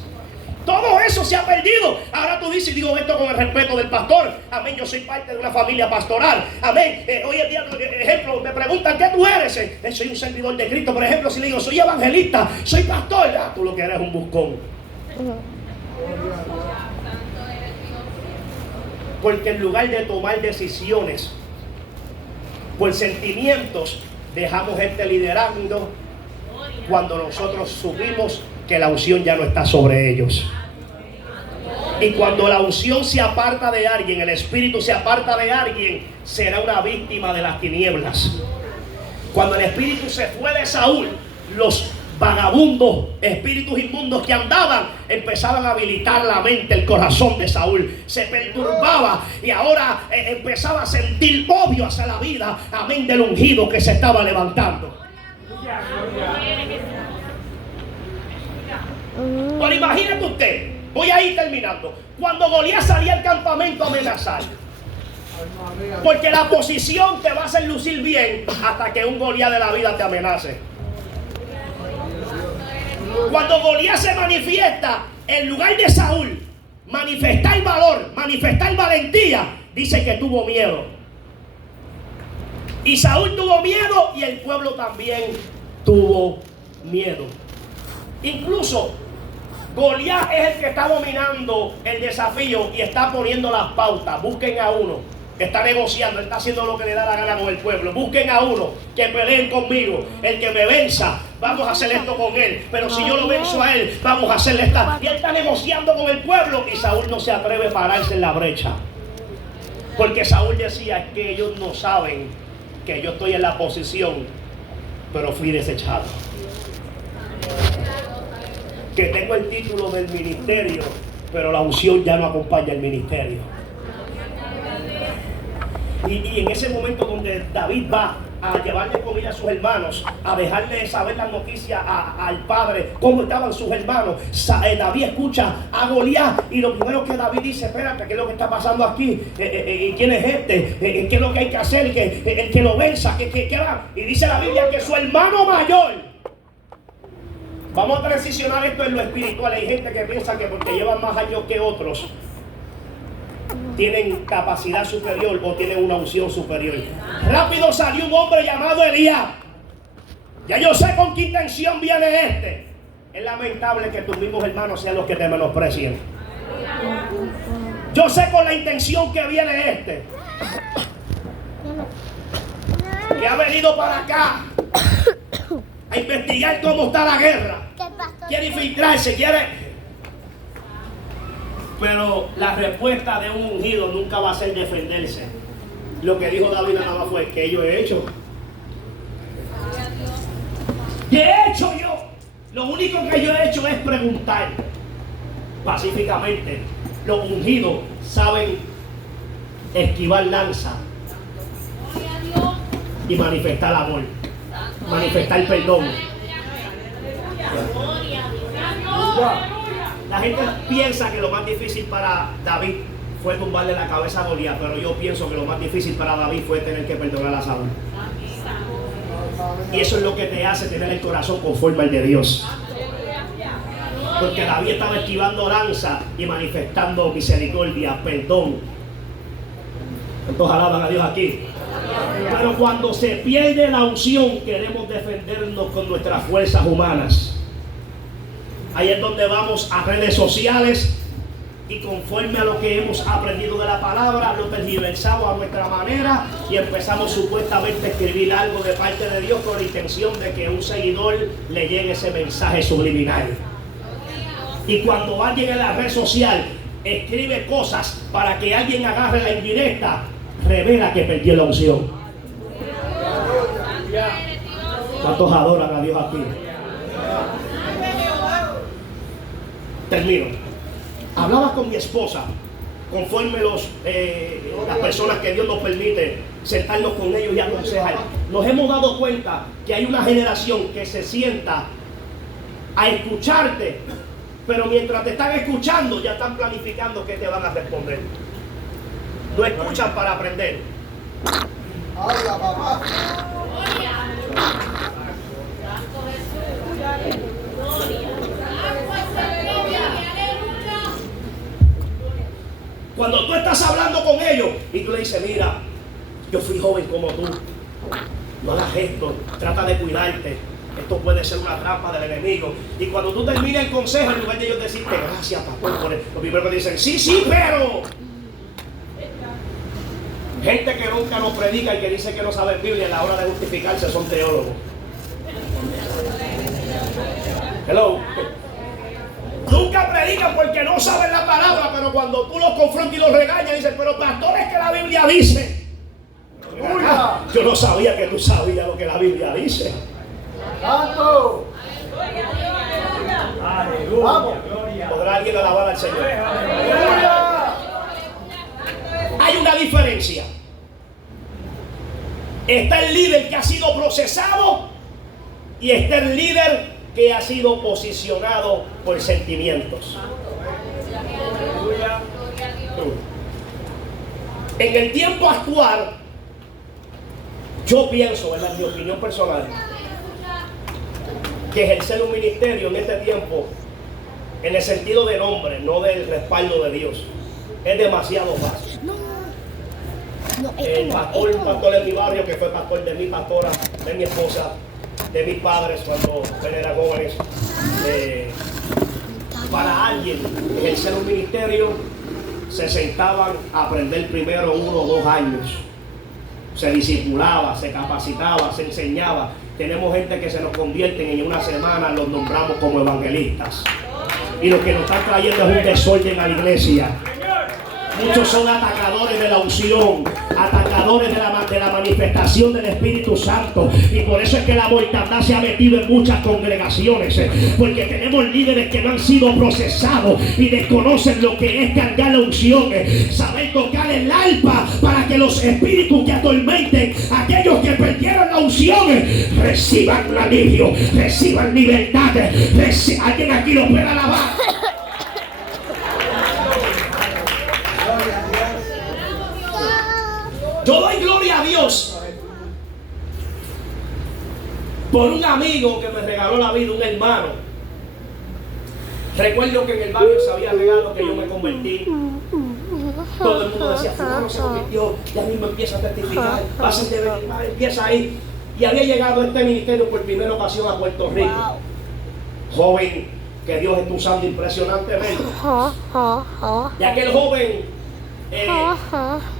Todo eso se ha perdido. Ahora tú dices, y digo esto con el respeto del pastor, amén, yo soy parte de una familia pastoral, amén. Hoy en día, por ejemplo, me preguntan, ¿qué tú eres? Soy un servidor de Cristo. Por ejemplo, si le digo, soy evangelista, soy pastor, tú lo que eres es un buscón. Porque en lugar de tomar decisiones por sentimientos, dejamos este liderazgo cuando nosotros supimos que la unción ya no está sobre ellos. Y cuando la unción se aparta de alguien, el espíritu se aparta de alguien, será una víctima de las tinieblas. Cuando el espíritu se fue de Saúl, los vagabundos, espíritus inmundos que andaban, empezaban a habilitar la mente, el corazón de Saúl. Se perturbaba y ahora empezaba a sentir odio hacia la vida, amén, del ungido que se estaba levantando. Pero imagínate usted, voy a ir terminando, cuando Goliat salía al campamento a amenazar, porque la posición te va a hacer lucir bien hasta que un Goliat de la vida te amenace. Cuando Goliat se manifiesta en lugar de Saúl, manifestar valor, manifestar valentía, dice que tuvo miedo. Y Saúl tuvo miedo y el pueblo también tuvo miedo. Incluso Goliat es el que está dominando el desafío y está poniendo las pautas. Busquen a uno que está negociando, él está haciendo lo que le da la gana con el pueblo. Busquen a uno que peleen conmigo. El que me venza, vamos a hacer esto con él. Pero si yo lo venzo a él, vamos a hacerle esta. Y él está negociando con el pueblo y Saúl no se atreve a pararse en la brecha. Porque Saúl decía, es que ellos no saben que yo estoy en la posición, pero fui desechado. Que tengo el título del ministerio, pero la unción ya no acompaña el ministerio. Y en ese momento donde David va a llevarle comida a sus hermanos, a dejarle saber las noticias al padre, cómo estaban sus hermanos, David escucha a Goliat y lo primero que David dice, espérate, ¿qué es lo que está pasando aquí? ¿Quién es este? ¿Qué es lo que hay que hacer? El que lo venza, ¿qué va? Y dice la Biblia que su hermano mayor. Vamos a transicionar esto en lo espiritual. Hay gente que piensa que porque llevan más años que otros tienen capacidad superior o tienen una unción superior. Rápido salió un hombre llamado Elías Ya yo sé con qué intención viene este. Es lamentable que tus mismos hermanos sean los que te menosprecien. Yo sé con la intención que viene este, que ha venido para acá a investigar cómo está la guerra. Quiere infiltrarse, Pero la respuesta de un ungido nunca va a ser defenderse. Lo que dijo David nada más fue: ¿qué yo he hecho? ¿Qué he hecho yo? Lo único que yo he hecho es preguntar pacíficamente. Los ungidos saben esquivar lanza y manifestar amor, manifestar perdón. La gente piensa que lo más difícil para David fue tumbarle la cabeza a Goliat, pero yo pienso que lo más difícil para David fue tener que perdonar a Saúl. Y eso es lo que te hace tener el corazón conforme al de Dios. Porque David estaba esquivando lanza y manifestando misericordia, perdón. ¿Cuántos alaban a Dios aquí? Pero cuando se pierde la unción, queremos defendernos con nuestras fuerzas humanas. Ahí es donde vamos a redes sociales y conforme a lo que hemos aprendido de la palabra, lo tergiversamos a nuestra manera y empezamos supuestamente a escribir algo de parte de Dios con la intención de que un seguidor le llegue ese mensaje subliminal. Y cuando alguien en la red social escribe cosas para que alguien agarre la indirecta, revela que perdió la unción. ¿Cuántos adoran a Dios aquí? Termino. Hablaba con mi esposa, conforme las personas que Dios nos permite sentarnos con ellos y aconsejar. Nos hemos dado cuenta que hay una generación que se sienta a escucharte, pero mientras te están escuchando ya están planificando qué te van a responder. No escuchan para aprender. Cuando tú estás hablando con ellos y tú le dices: mira, yo fui joven como tú, no hagas esto, trata de cuidarte, esto puede ser una trampa del enemigo. Y cuando tú terminas el consejo, en lugar de ellos decirte: gracias, pastor, por lo primero que dicen: sí, pero... Gente que nunca nos predica y que dice que no sabe Biblia, a la hora de justificarse son teólogos. Hello. Nunca predican porque no saben la palabra, pero cuando tú los confrontas y los regañas, dicen: pero pastor, es que la Biblia dice. Yo no sabía que tú sabías lo que la Biblia dice. ¡Santo! ¿Podrá alguien alabar al Señor? Hay una diferencia. Está el líder que ha sido procesado y está el líder que ha sido posicionado por sentimientos. En el tiempo actual, yo pienso, en mi opinión personal, que ejercer un ministerio en este tiempo, en el sentido del hombre, no del respaldo de Dios, es demasiado fácil. El pastor, un pastor en mi barrio, que fue pastor de mi pastora, de mi esposa, de mis padres cuando eran jóvenes, para alguien ejercer un ministerio, se sentaban a aprender primero 1 o 2 años. Se discipulaba, se capacitaba, se enseñaba. Tenemos gente que se nos convierten en una semana, los nombramos como evangelistas. Y lo que nos están trayendo es un desorden a la iglesia. Muchos son atacadores de la unción, atacadores de la manifestación del Espíritu Santo. Y por eso es que la mortandad se ha metido en muchas congregaciones. Porque tenemos líderes que no han sido procesados y desconocen lo que es cargar la unción. Saber tocar el arpa para que los espíritus que atormenten a aquellos que perdieron la unción reciban un alivio, reciban libertad. Alguien aquí lo puede alabar. Yo doy gloria a Dios por un amigo que me regaló la vida, un hermano. Recuerdo que en el barrio se había regalo que yo me convertí. Todo el mundo decía: fulano se convirtió, ya mismo empieza a testificar, va a ser de verdad, empieza ahí. y había llegado a este ministerio por primera ocasión a Puerto Rico. Joven que Dios está usando impresionantemente. Y aquel joven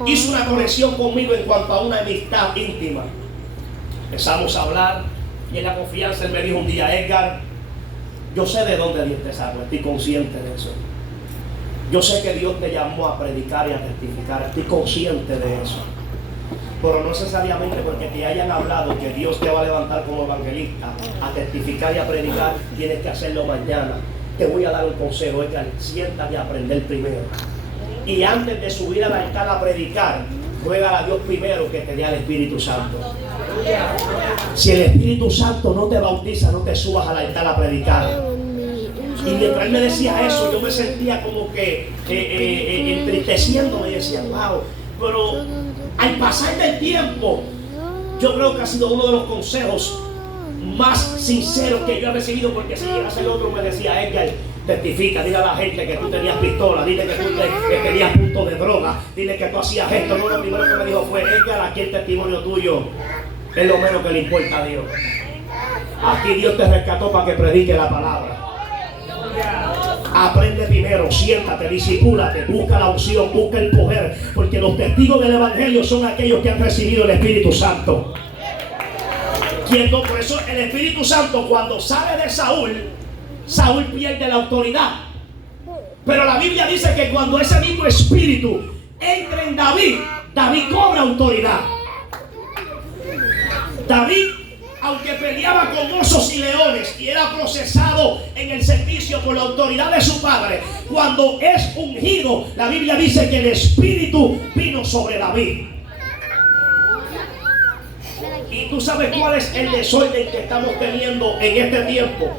hizo una conexión conmigo en cuanto a una amistad íntima. Empezamos a hablar y en la confianza él me dijo un día: Edgar, yo sé de dónde Dios te sacó, estoy consciente de eso. Yo sé que Dios te llamó a predicar y a testificar, estoy consciente de eso. Pero no necesariamente porque te hayan hablado que Dios te va a levantar como evangelista a testificar y a predicar, tienes que hacerlo mañana. Te voy a dar un consejo: Edgar, siéntate a aprender primero. Y antes de subir al altar a predicar, ruega a Dios primero que te dé al Espíritu Santo. Si el Espíritu Santo no te bautiza, no te subas al altar a predicar. Y mientras él me decía eso, yo me sentía como que entristeciéndome y decía: wow. Pero al pasar del tiempo, yo creo que ha sido uno de los consejos más sinceros que yo he recibido, porque si llegase el otro me decía: Edgar, testifica, dile a la gente que tú tenías pistola, dile que tú tenías punto de droga, dile que tú hacías esto. No, lo primero que me dijo fue: Edgar, aquí el testimonio tuyo es lo menos que le importa a Dios. Aquí Dios te rescató para que predique la palabra. Aprende primero, siéntate, discípulate, busca la unción, busca el poder, porque los testigos del evangelio son aquellos que han recibido el Espíritu Santo. Por eso el Espíritu Santo, cuando sale de Saúl pierde la autoridad. Pero la Biblia dice que cuando ese mismo Espíritu entra en David cobra autoridad. David, aunque peleaba con osos y leones y era procesado en el servicio por la autoridad de su padre, cuando es ungido, la Biblia dice que el Espíritu vino sobre David. Y tú sabes cuál es el desorden que estamos teniendo en este tiempo.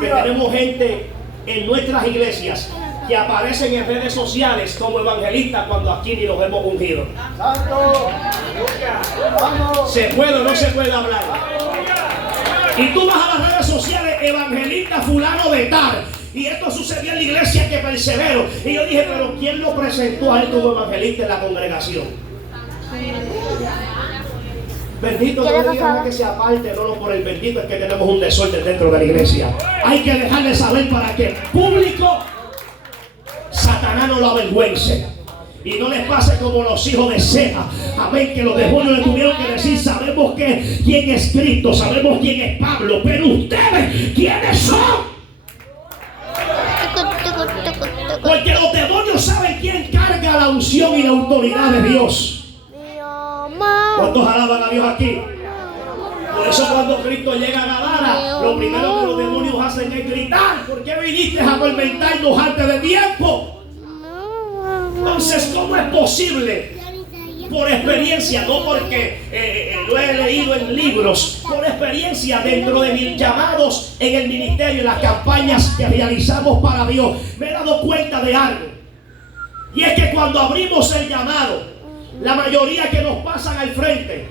Que tenemos gente en nuestras iglesias que aparecen en redes sociales como evangelistas cuando aquí ni los hemos ungido. ¿Se puede o no se puede hablar? Y tú vas a las redes sociales: evangelista fulano de tal. Y esto sucedió en la iglesia que persevero. Y yo dije: pero ¿quién lo presentó a él como evangelista en la congregación? Bendito, no le digan que se aparte, no por el bendito, es que tenemos un desorden dentro de la iglesia. Hay que dejarle saber para que público Satanás no lo avergüence. Y no les pase como los hijos de Seba. Amén, que los demonios le tuvieron que decir: sabemos quién es Cristo, sabemos quién es Pablo, pero ustedes, ¿quiénes son? Porque los demonios saben quién carga la unción y la autoridad de Dios. ¿Cuántos alaban a Dios aquí? Por eso cuando Cristo llega a Gadara, lo primero que los demonios hacen es gritar: ¿por qué viniste a atormentarnos antes de tiempo? Entonces, ¿cómo es posible? Por experiencia, no porque lo he leído en libros, por experiencia dentro de mis llamados en el ministerio y las campañas que realizamos para Dios, me he dado cuenta de algo. Y es que cuando abrimos el llamado, la mayoría que nos pasan al frente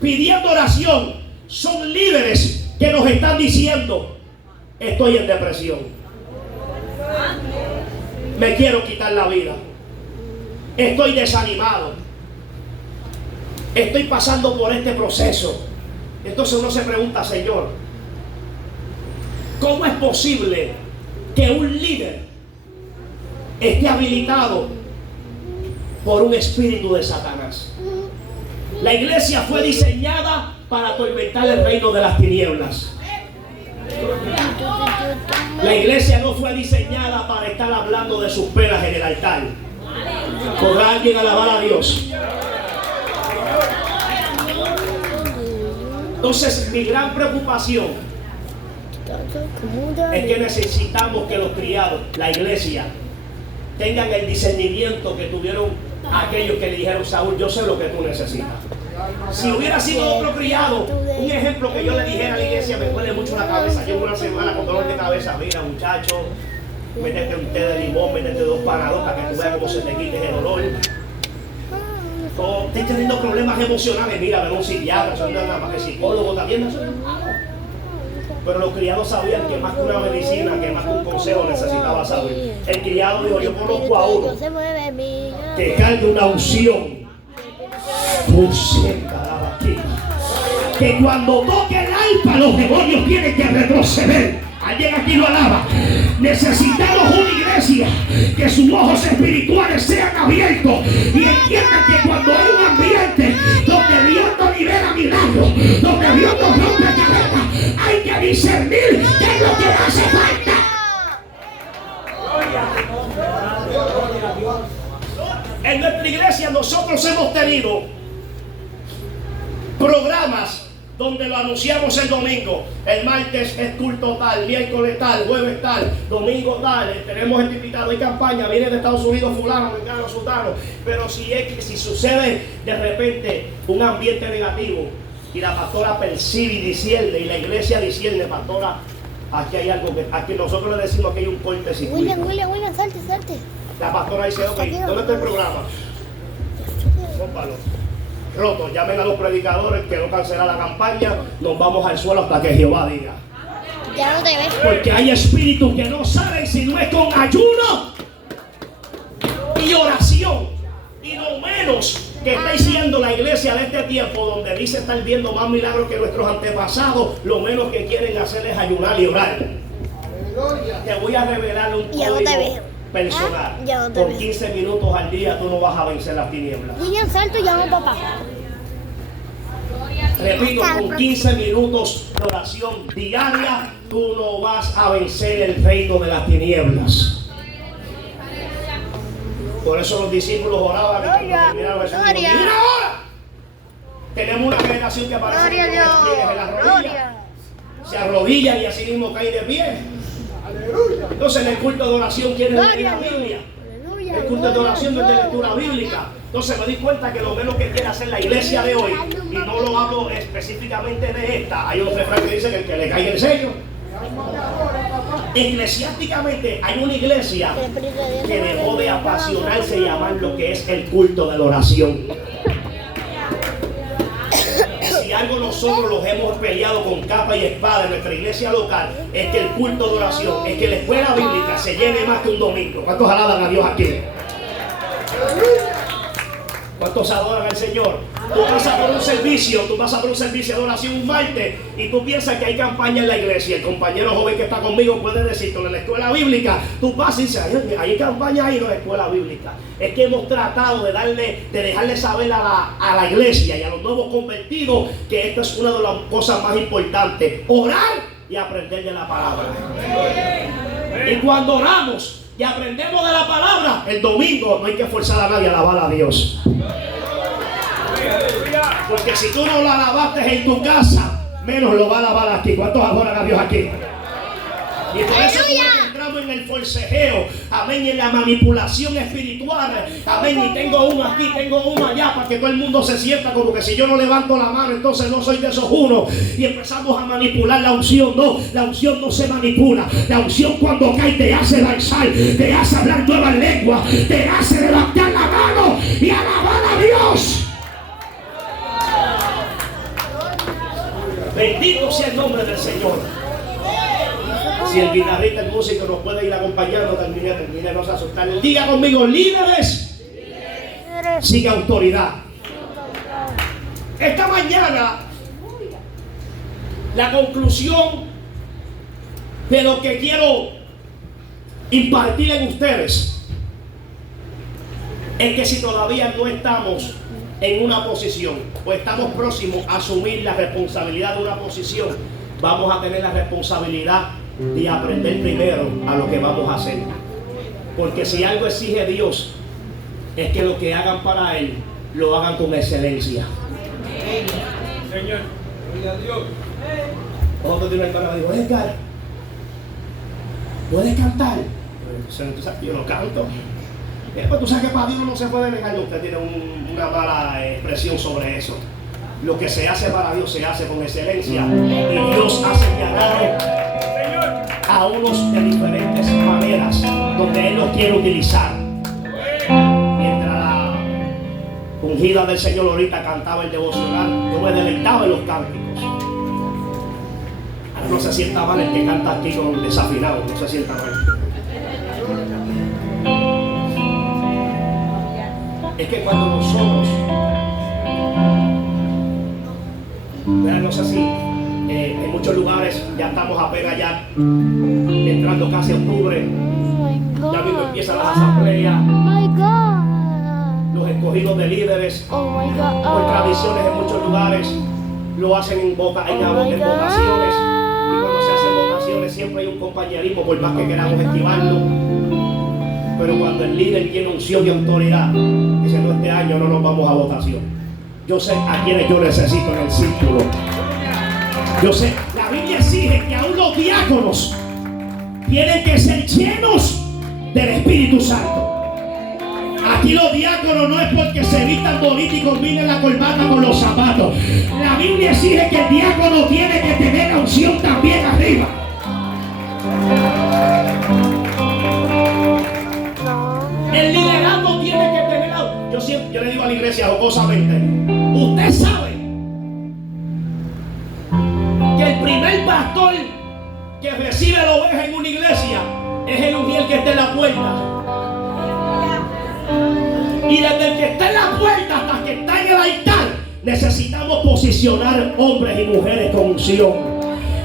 pidiendo oración son líderes que nos están diciendo: estoy en depresión, me quiero quitar la vida, estoy desanimado, estoy pasando por este proceso. Entonces uno se pregunta: Señor, ¿cómo es posible que un líder esté habilitado por un espíritu de Satanás? La iglesia fue diseñada para atormentar el reino de las tinieblas. La iglesia no fue diseñada para estar hablando de sus penas en el altar. ¿Podrá alguien alabar a Dios? Entonces, mi gran preocupación es que necesitamos que los criados, la iglesia, tengan el discernimiento que tuvieron aquellos que le dijeron: Saúl, yo sé lo que tú necesitas. Si hubiera sido otro criado, un ejemplo que yo le dijera a la iglesia: me duele mucho la cabeza, llevo una semana con dolor de cabeza, mira muchacho, métete un té de limón, métete 2 Panadol para que tú veas cómo se te quite el dolor. O estoy teniendo problemas emocionales, mira, ven un psiquiatra, son nada más que psicólogo también. Pero los criados sabían que más que una medicina, que más que un consejo necesitaba Saúl. El criado dijo: yo conozco a uno que cargue una unción. que cuando toque el arpa los demonios tienen que retroceder. Alguien aquí lo alaba. Necesitamos una iglesia que sus ojos espirituales sean abiertos y entiendan que cuando hay un ambiente donde Dios no libera milagros, donde Dios no rompe cadenas, hay que discernir qué es lo que hace falta. En nuestra iglesia nosotros hemos tenido programas donde lo anunciamos el domingo. El martes es culto tal, miércoles tal, jueves tal, domingo tal. Tenemos el invitado y campaña, viene de Estados Unidos fulano, mexicano, sultano. Pero si sucede de repente un ambiente negativo y la pastora percibe y discierne y la iglesia discierne, pastora, aquí hay algo que aquí nosotros le decimos que hay un cortecito. William, salte. La pastora dice, ok, ¿dónde está el programa? Cómpalo. Roto, llamen a los predicadores que no cancelan la campaña, nos vamos al suelo hasta que Jehová diga. Ya no te ves. Porque hay espíritus que no salen si no es con ayuno y oración. Y lo menos que está diciendo la iglesia de este tiempo, donde dice estar viendo más milagros que nuestros antepasados, lo menos que quieren hacer es ayunar y orar. Te voy a revelar un código personal. Por 15 minutos al día tú no vas a vencer las tinieblas. William, salto y llama a papá. Repito, con 15 minutos de oración diaria, tú no vas a vencer el reino de las tinieblas. Por eso los discípulos oraban y cuando terminaron eso, ¡mira ahora! Tenemos una generación que aparece con despliegues en las rodillas. Se arrodillan y así mismo caen de pie. Entonces en el culto de oración quieren leer la Biblia. El culto de oración no es de lectura bíblica. Entonces me di cuenta que lo menos que quiere hacer la iglesia de hoy, y no lo hablo específicamente de esta, hay un refrán que dice que el que le caiga el sello. Eclesiásticamente hay una iglesia que dejó de apasionarse y amar lo que es el culto de la oración. Si algo nosotros los hemos peleado con capa y espada en nuestra iglesia local, es que el culto de oración, es que la escuela bíblica se llene más que un domingo. ¿Cuántos alaban a Dios aquí? ¿Cuántos adoran al Señor? Tú pasas por un servicio de oración un martes y tú piensas que hay campaña en la iglesia. El compañero joven que está conmigo puede decirte en la escuela bíblica, tú pasas y dices, hay campaña ahí, no es escuela bíblica. Es que hemos tratado de dejarle saber a la iglesia y a los nuevos convertidos que esta es una de las cosas más importantes, orar y aprender de la palabra. Y cuando oramos y aprendemos de la palabra, el domingo no hay que forzar a nadie a alabar a Dios. Porque si tú no lo alabaste en tu casa, menos lo va a alabar aquí. ¿Cuántos adoran a Dios aquí? Y por eso entramos en el forcejeo, amén, en la manipulación espiritual, amén, y tengo uno aquí, tengo uno allá, para que todo el mundo se sienta como que si yo no levanto la mano, entonces no soy de esos unos, y empezamos a manipular la unción. No, la unción no se manipula. La unción cuando cae te hace danzar, te hace hablar nuevas lenguas, te hace levantar la mano y alabar a Dios. Bendito sea el nombre del Señor. Si el guitarrista, el músico nos puede ir acompañando, terminemos a asustar. Diga conmigo, líderes sin autoridad. Esta mañana, la conclusión de lo que quiero impartir en ustedes es que si todavía no estamos en una posición o estamos próximos a asumir la responsabilidad de una posición, vamos a tener la responsabilidad de aprender primero a lo que vamos a hacer. Porque si algo exige Dios, es que lo que hagan para Él, lo hagan con excelencia. Señor, gloria a Dios. Otro tiene una hermana que dijo, Edgar, ¿puedes cantar? Yo no canto. Pues tú sabes que para Dios no se puede negar. Usted tiene una mala expresión sobre eso. Lo que se hace para Dios se hace con excelencia. Y Dios ha señalado a unos de diferentes maneras donde Él los quiere utilizar. Mientras la ungida del Señor ahorita cantaba el devocional, yo me deleitaba en los cánticos. Ahora no se sienta mal el que canta aquí con desafinado, no se sienta mal. Es que cuando nosotros No sé si en muchos lugares ya estamos apenas ya entrando casi a octubre. Oh my Ya mismo God. empiezan las asambleas, Oh my God. los escogidos de líderes. Oh my God. Por tradiciones en muchos lugares lo hacen en vocaciones. Y cuando se hacen vocaciones siempre hay un compañerismo, por más que queramos esquivarlo. Pero cuando el líder tiene unción y autoridad, dice: no, este año no nos vamos a votación. Yo sé a quienes yo necesito en el círculo. Yo sé, la Biblia exige que aún los diáconos tienen que ser llenos del Espíritu Santo. Aquí los diáconos no es porque se vistan bonitos y combinen la corbata con los zapatos. La Biblia exige que el diácono tiene que tener la unción también arriba. El liderazgo tiene que tener la... Yo le digo a la iglesia jocosamente: usted sabe que el primer pastor que recibe la oveja en una iglesia es el ungiel que está en la puerta. Y desde el que está en la puerta hasta que está en el altar, necesitamos posicionar hombres y mujeres con unción.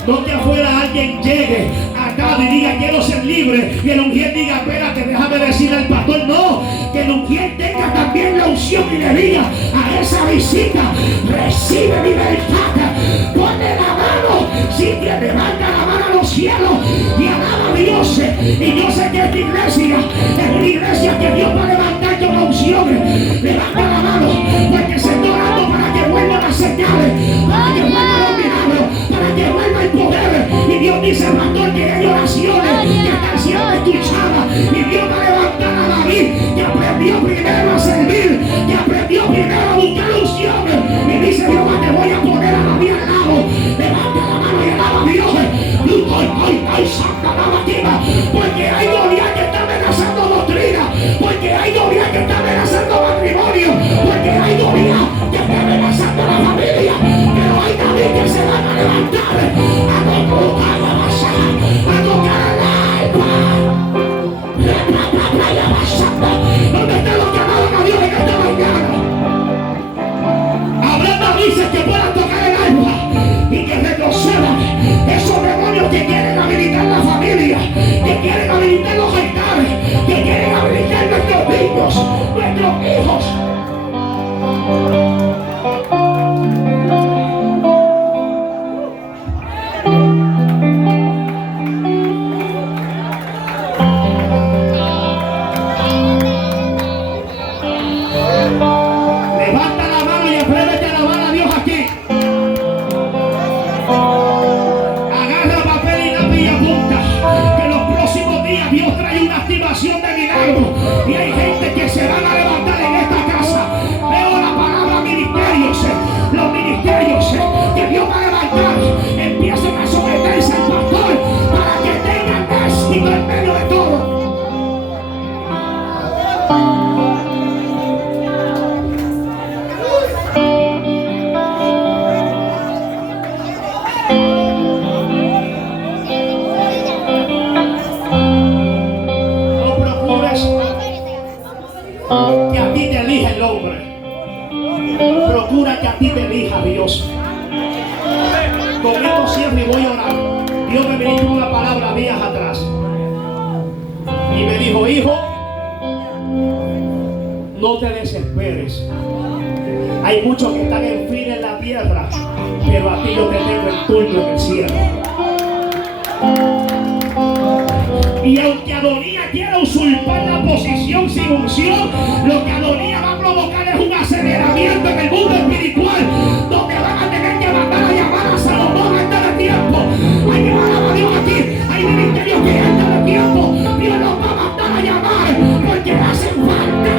No que afuera alguien llegue acá y diga: quiero ser libre, y el ungiel diga: espérate, déjame decirle al pastor. No, que el ungiel tenga también la unción y le diga a esa visita: recibe libertad, ponle la mano, si te levanta la mano a los cielos y alaba a Dios. Y yo sé que esta iglesia es una iglesia que Dios va a levantar con la unción. Levanta la mano, porque se está orando para que vuelvan las señales, para que vuelvan los milagros, para que vuelva el poder. Y Dios dice: pastor, que hay oraciones que están siendo escuchadas, y Dios va a levantar a David, que aprendió primero a servir, que aprendió primero a buscar unción. Y dice: Jehová, te voy a poner a David al lado. Levanta la mano y alaba a Dios. Ay, santa la bativa, porque hay Goliat que está amenazando doctrina, porque hay Goliat que está amenazando matrimonio, porque hay Goliat que está amenazando la familia, pero hay David que se van a levantar a tocar la masa, a tocar el alma. ¿Dónde están los que amaban a Dios en esta mañana? Habrá dices que puedan tocar el alma y que retrocedan esos demonios que quieren habilitar la familia, que quieren habilitar los altares, que quieren habilitar nuestros niños, nuestros hijos. Levanta la mano y atrévete a alabar a Dios aquí. Agarra papel y lápiz y apunta que en los próximos días Dios trae una activación de milagros, y hay gente que se van a levantar en esta casa. Veo la palabra ministerios, los ministerios que Dios va a levantar empiezan a someterse al pastor para que tengan éxito en medio de todo. No procures que a ti te elija el hombre. Procura que a ti te elija Dios. Con esto cierro y voy a orar. Dios me ministró una palabra días atrás y me dijo: hijo, no te desesperes. Hay muchos que están en fin en la tierra, pero a ti yo te tengo el turno en el cielo. Y aunque Adonías quiera usurpar la posición sin unción, lo que Adonías va a provocar es un aceleramiento en el mundo espiritual, donde van a tener que mandar a llamar a Salomón antes de tiempo. Hay que alabar a Dios aquí. Hay ministerios que antes de tiempo Dios los va a mandar a llamar porque hacen falta.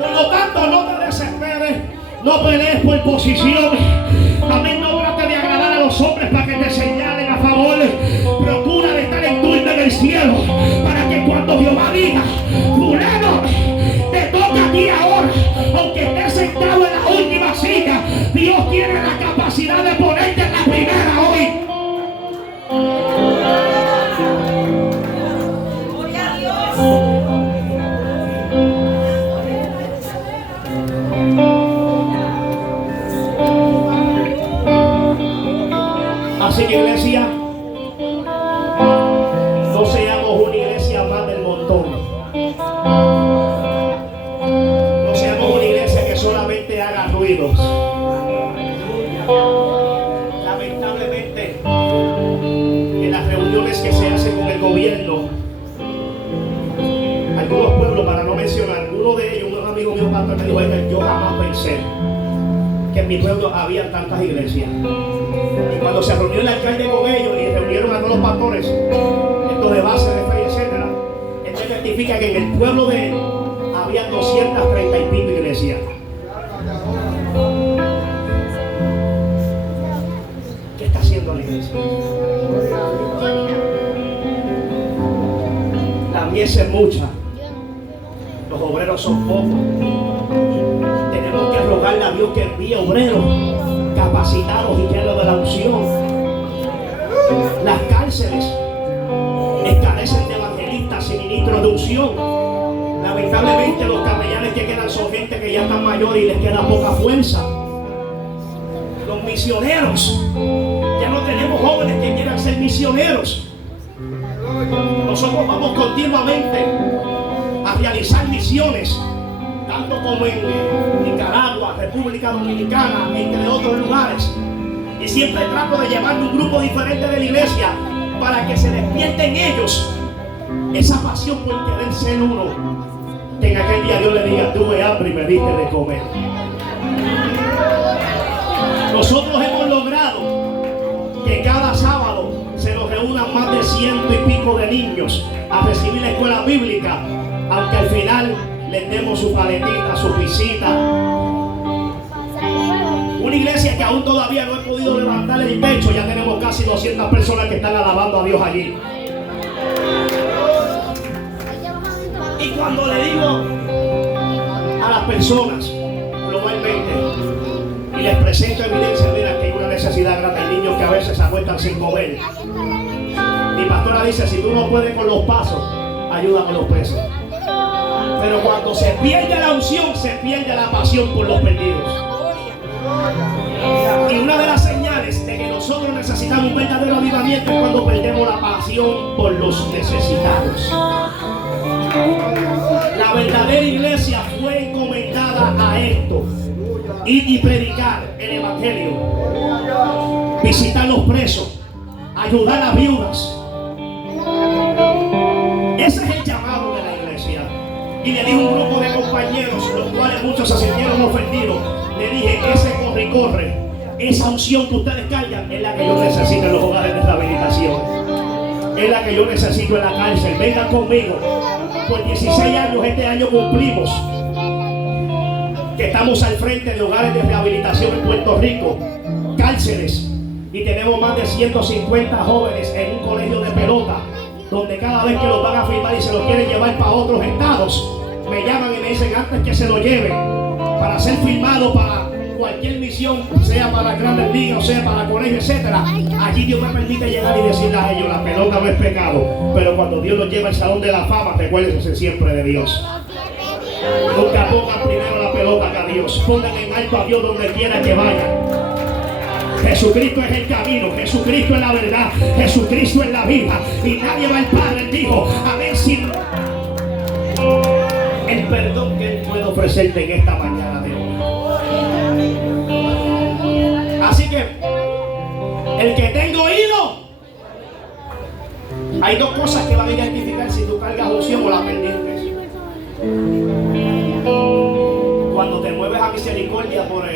Por lo tanto, no te desesperes, no pelees por posiciones. Amén. No trates de agradar a los hombres para que te señalen a favor. Procura de estar en turno en el cielo, para que cuando Jehová diga: fulano, te toca a ti ahora, aunque estés sentado en la última silla, Dios tiene la capacidad de ponerte en la primera hoy. gobierno, algunos pueblos, para no mencionar, uno de ellos, un amigo mío pastor, me dijo: yo jamás pensé que en mi pueblo había tantas iglesias. Y cuando se reunió el alcalde con ellos y reunieron a todos los pastores, estos de base, de fe, etcétera, esto testifica que en el pueblo de él había 230 y pico iglesias. ¿Qué está haciendo la iglesia? La mies es mucha, los obreros son pocos. Tenemos que rogarle a Dios que envíe obreros capacitados y llenos de la unción. Las cárceles carecen de evangelistas y ministros de unción. Lamentablemente los capellanes que quedan son gente que ya están mayores y les queda poca fuerza. Los misioneros, ya no tenemos jóvenes que quieran ser misioneros. Nosotros vamos continuamente a realizar misiones, tanto como en Nicaragua, República Dominicana, entre otros lugares. Y siempre trato de llevar un grupo diferente de la iglesia para que se despierte en ellos esa pasión por querer ser uno. Que en aquel día Dios le diga: tuve hambre y me diste de comer. Nosotros hemos logrado que cada sábado se nos reúnan más de 100 y pico de niños a recibir la escuela bíblica, aunque al final les demos su paletita, su visita. Una iglesia que aún todavía no he podido levantar el techo, ya tenemos casi 200 personas que están alabando a Dios allí. Y cuando le digo a las personas globalmente y les presento evidencia, mira que hay una necesidad grande, hay niños que a veces se acuestan sin comer. Mi pastora dice: si tú no puedes con los pasos, ayuda con los pesos. Pero cuando se pierde la unción, se pierde la pasión por los perdidos. Y una de las señales de que nosotros necesitamos un verdadero avivamiento es cuando perdemos la pasión por los necesitados. La verdadera iglesia fue encomendada a esto: ir y predicar el evangelio, visitar los presos, ayudar a las viudas. Ese es el llamado de la iglesia. Y le dije a un grupo de compañeros, los cuales muchos se sintieron ofendidos, le dije: ese corre y corre, esa unción que ustedes cargan es la que yo necesito en los hogares de rehabilitación, es la que yo necesito en la cárcel. Vengan conmigo. Por 16 años este año cumplimos que estamos al frente de hogares de rehabilitación en Puerto Rico, cárceles, y tenemos más de 150 jóvenes en un colegio de pelota, donde cada vez que los van a firmar y se los quieren llevar para otros estados, me llaman y me dicen: antes que se lo lleven para ser firmado para cualquier misión, sea para grandes ligas, o sea para colegios, etcétera, allí Dios me permite llegar y decirle a ellos: la pelota no es pecado, pero cuando Dios los lleva al salón de la fama, recuérdense siempre de Dios. Nunca pongan primero la pelota que a Dios. Pongan en alto a Dios donde quiera que vayan. Jesucristo es el camino, Jesucristo es la verdad, Jesucristo es la vida, y nadie va al Padre. Él dijo: amén, sin el perdón que Él puede ofrecerte en esta mañana de hoy. Así que el que tenga oído, hay dos cosas que van a identificar si tú cargas unción o la perdiste. Cuando te mueves a misericordia por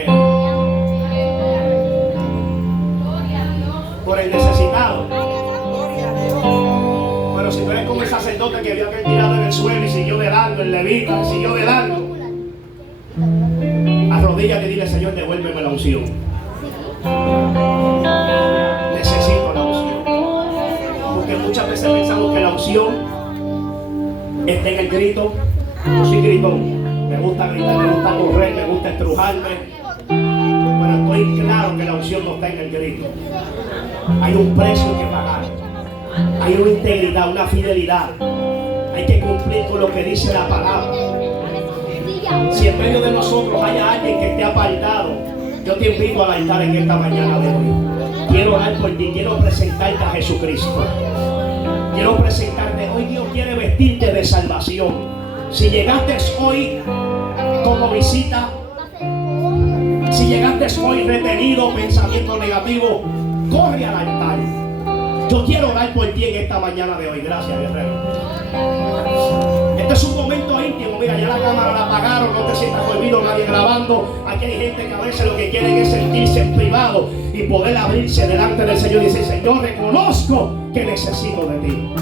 el necesitado. Pero si tú eres como el sacerdote que vio aquel tirado en el suelo y siguió de largo, el levita siguió de largo, arrodíllate y dile: Señor, devuélveme la unción. Necesito la unción. Porque muchas veces pensamos que la unción está en el grito. Yo soy gritón, me gusta gritar, me gusta correr, me gusta estrujarme, pero estoy claro que la unción no está en el grito. Hay un precio que pagar, hay una integridad, una fidelidad, hay que cumplir con lo que dice la palabra. Si en medio de nosotros hay alguien que esté apartado, yo te invito al altar en esta mañana de hoy. Quiero orar por ti, quiero presentarte a Jesucristo. Quiero presentarte, hoy Dios quiere vestirte de salvación. Si llegaste hoy como visita, si llegaste hoy retenido, pensamiento negativo, corre al altar. Yo quiero orar por ti en esta mañana de hoy. Gracias, guerrero. Este es un momento íntimo. Mira, ya la cámara la apagaron. No te sientas prohibido, nadie grabando. Aquí hay gente que a veces lo que quieren es sentirse en privado y poder abrirse delante del Señor y decir: Señor, reconozco que necesito de ti.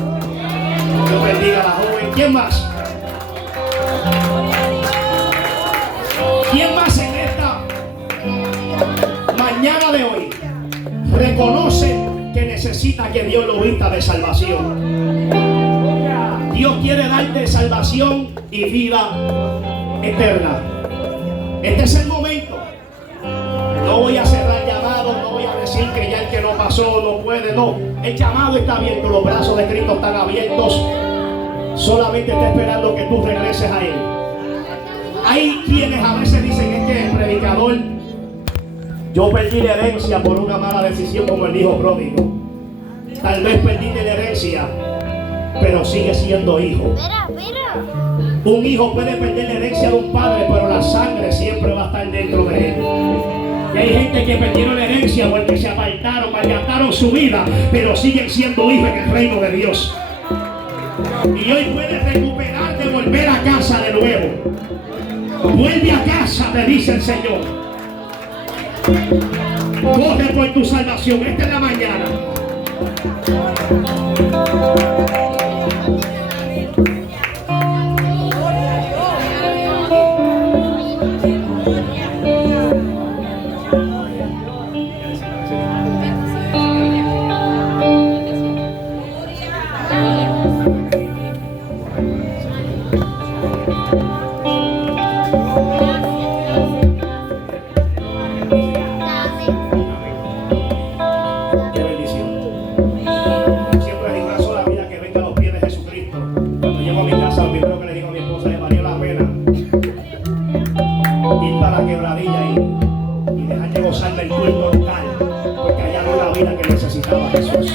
Dios bendiga a la joven. ¿Quién más? ¿Quién más en esta mañana de hoy reconoce que necesita que Dios lo vista de salvación? Dios quiere darte salvación y vida eterna. Este es el momento. No voy a cerrar llamados, no voy a decir que ya el que no pasó no puede, no. El llamado está abierto, los brazos de Cristo están abiertos. Solamente está esperando que tú regreses a Él. Hay quienes a veces dicen: es que el predicador, yo perdí la herencia por una mala decisión, como el hijo pródigo. Tal vez perdiste la herencia, pero sigue siendo hijo. Un hijo puede perder la herencia de un padre, pero la sangre siempre va a estar dentro de él. Y hay gente que perdieron la herencia porque se apartaron, malgastaron su vida, pero siguen siendo hijos en el reino de Dios. Y hoy puedes recuperarte, volver a casa de nuevo. Vuelve a casa, te dice el Señor. Corre por tu salvación. Esta es la mañana. Qué bendición. Siempre digo una sola vida que venga a los pies de Jesucristo. Cuando llego a mi casa, lo primero que le digo a mi esposa es: valió la pena ir para la quebradilla y dejar de gozar del culto local, porque allá no la vida que necesitaba Jesús.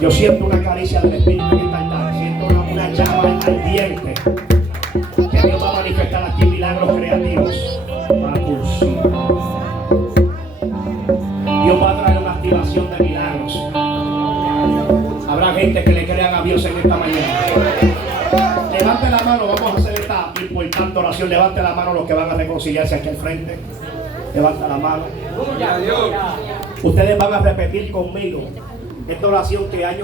Yo siento una caricia del Espíritu en esta tarde. Siento una llama ardiente que Dios va a manifestar aquí, milagros creativos para Pulso. Dios va a traer una activación de milagros. Habrá gente que le crean a Dios en esta mañana. Levante la mano, vamos a hacer esta importante oración. Levante la mano los que van a reconciliarse aquí al frente. Levanta la mano. Ustedes van a repetir conmigo esta oración que años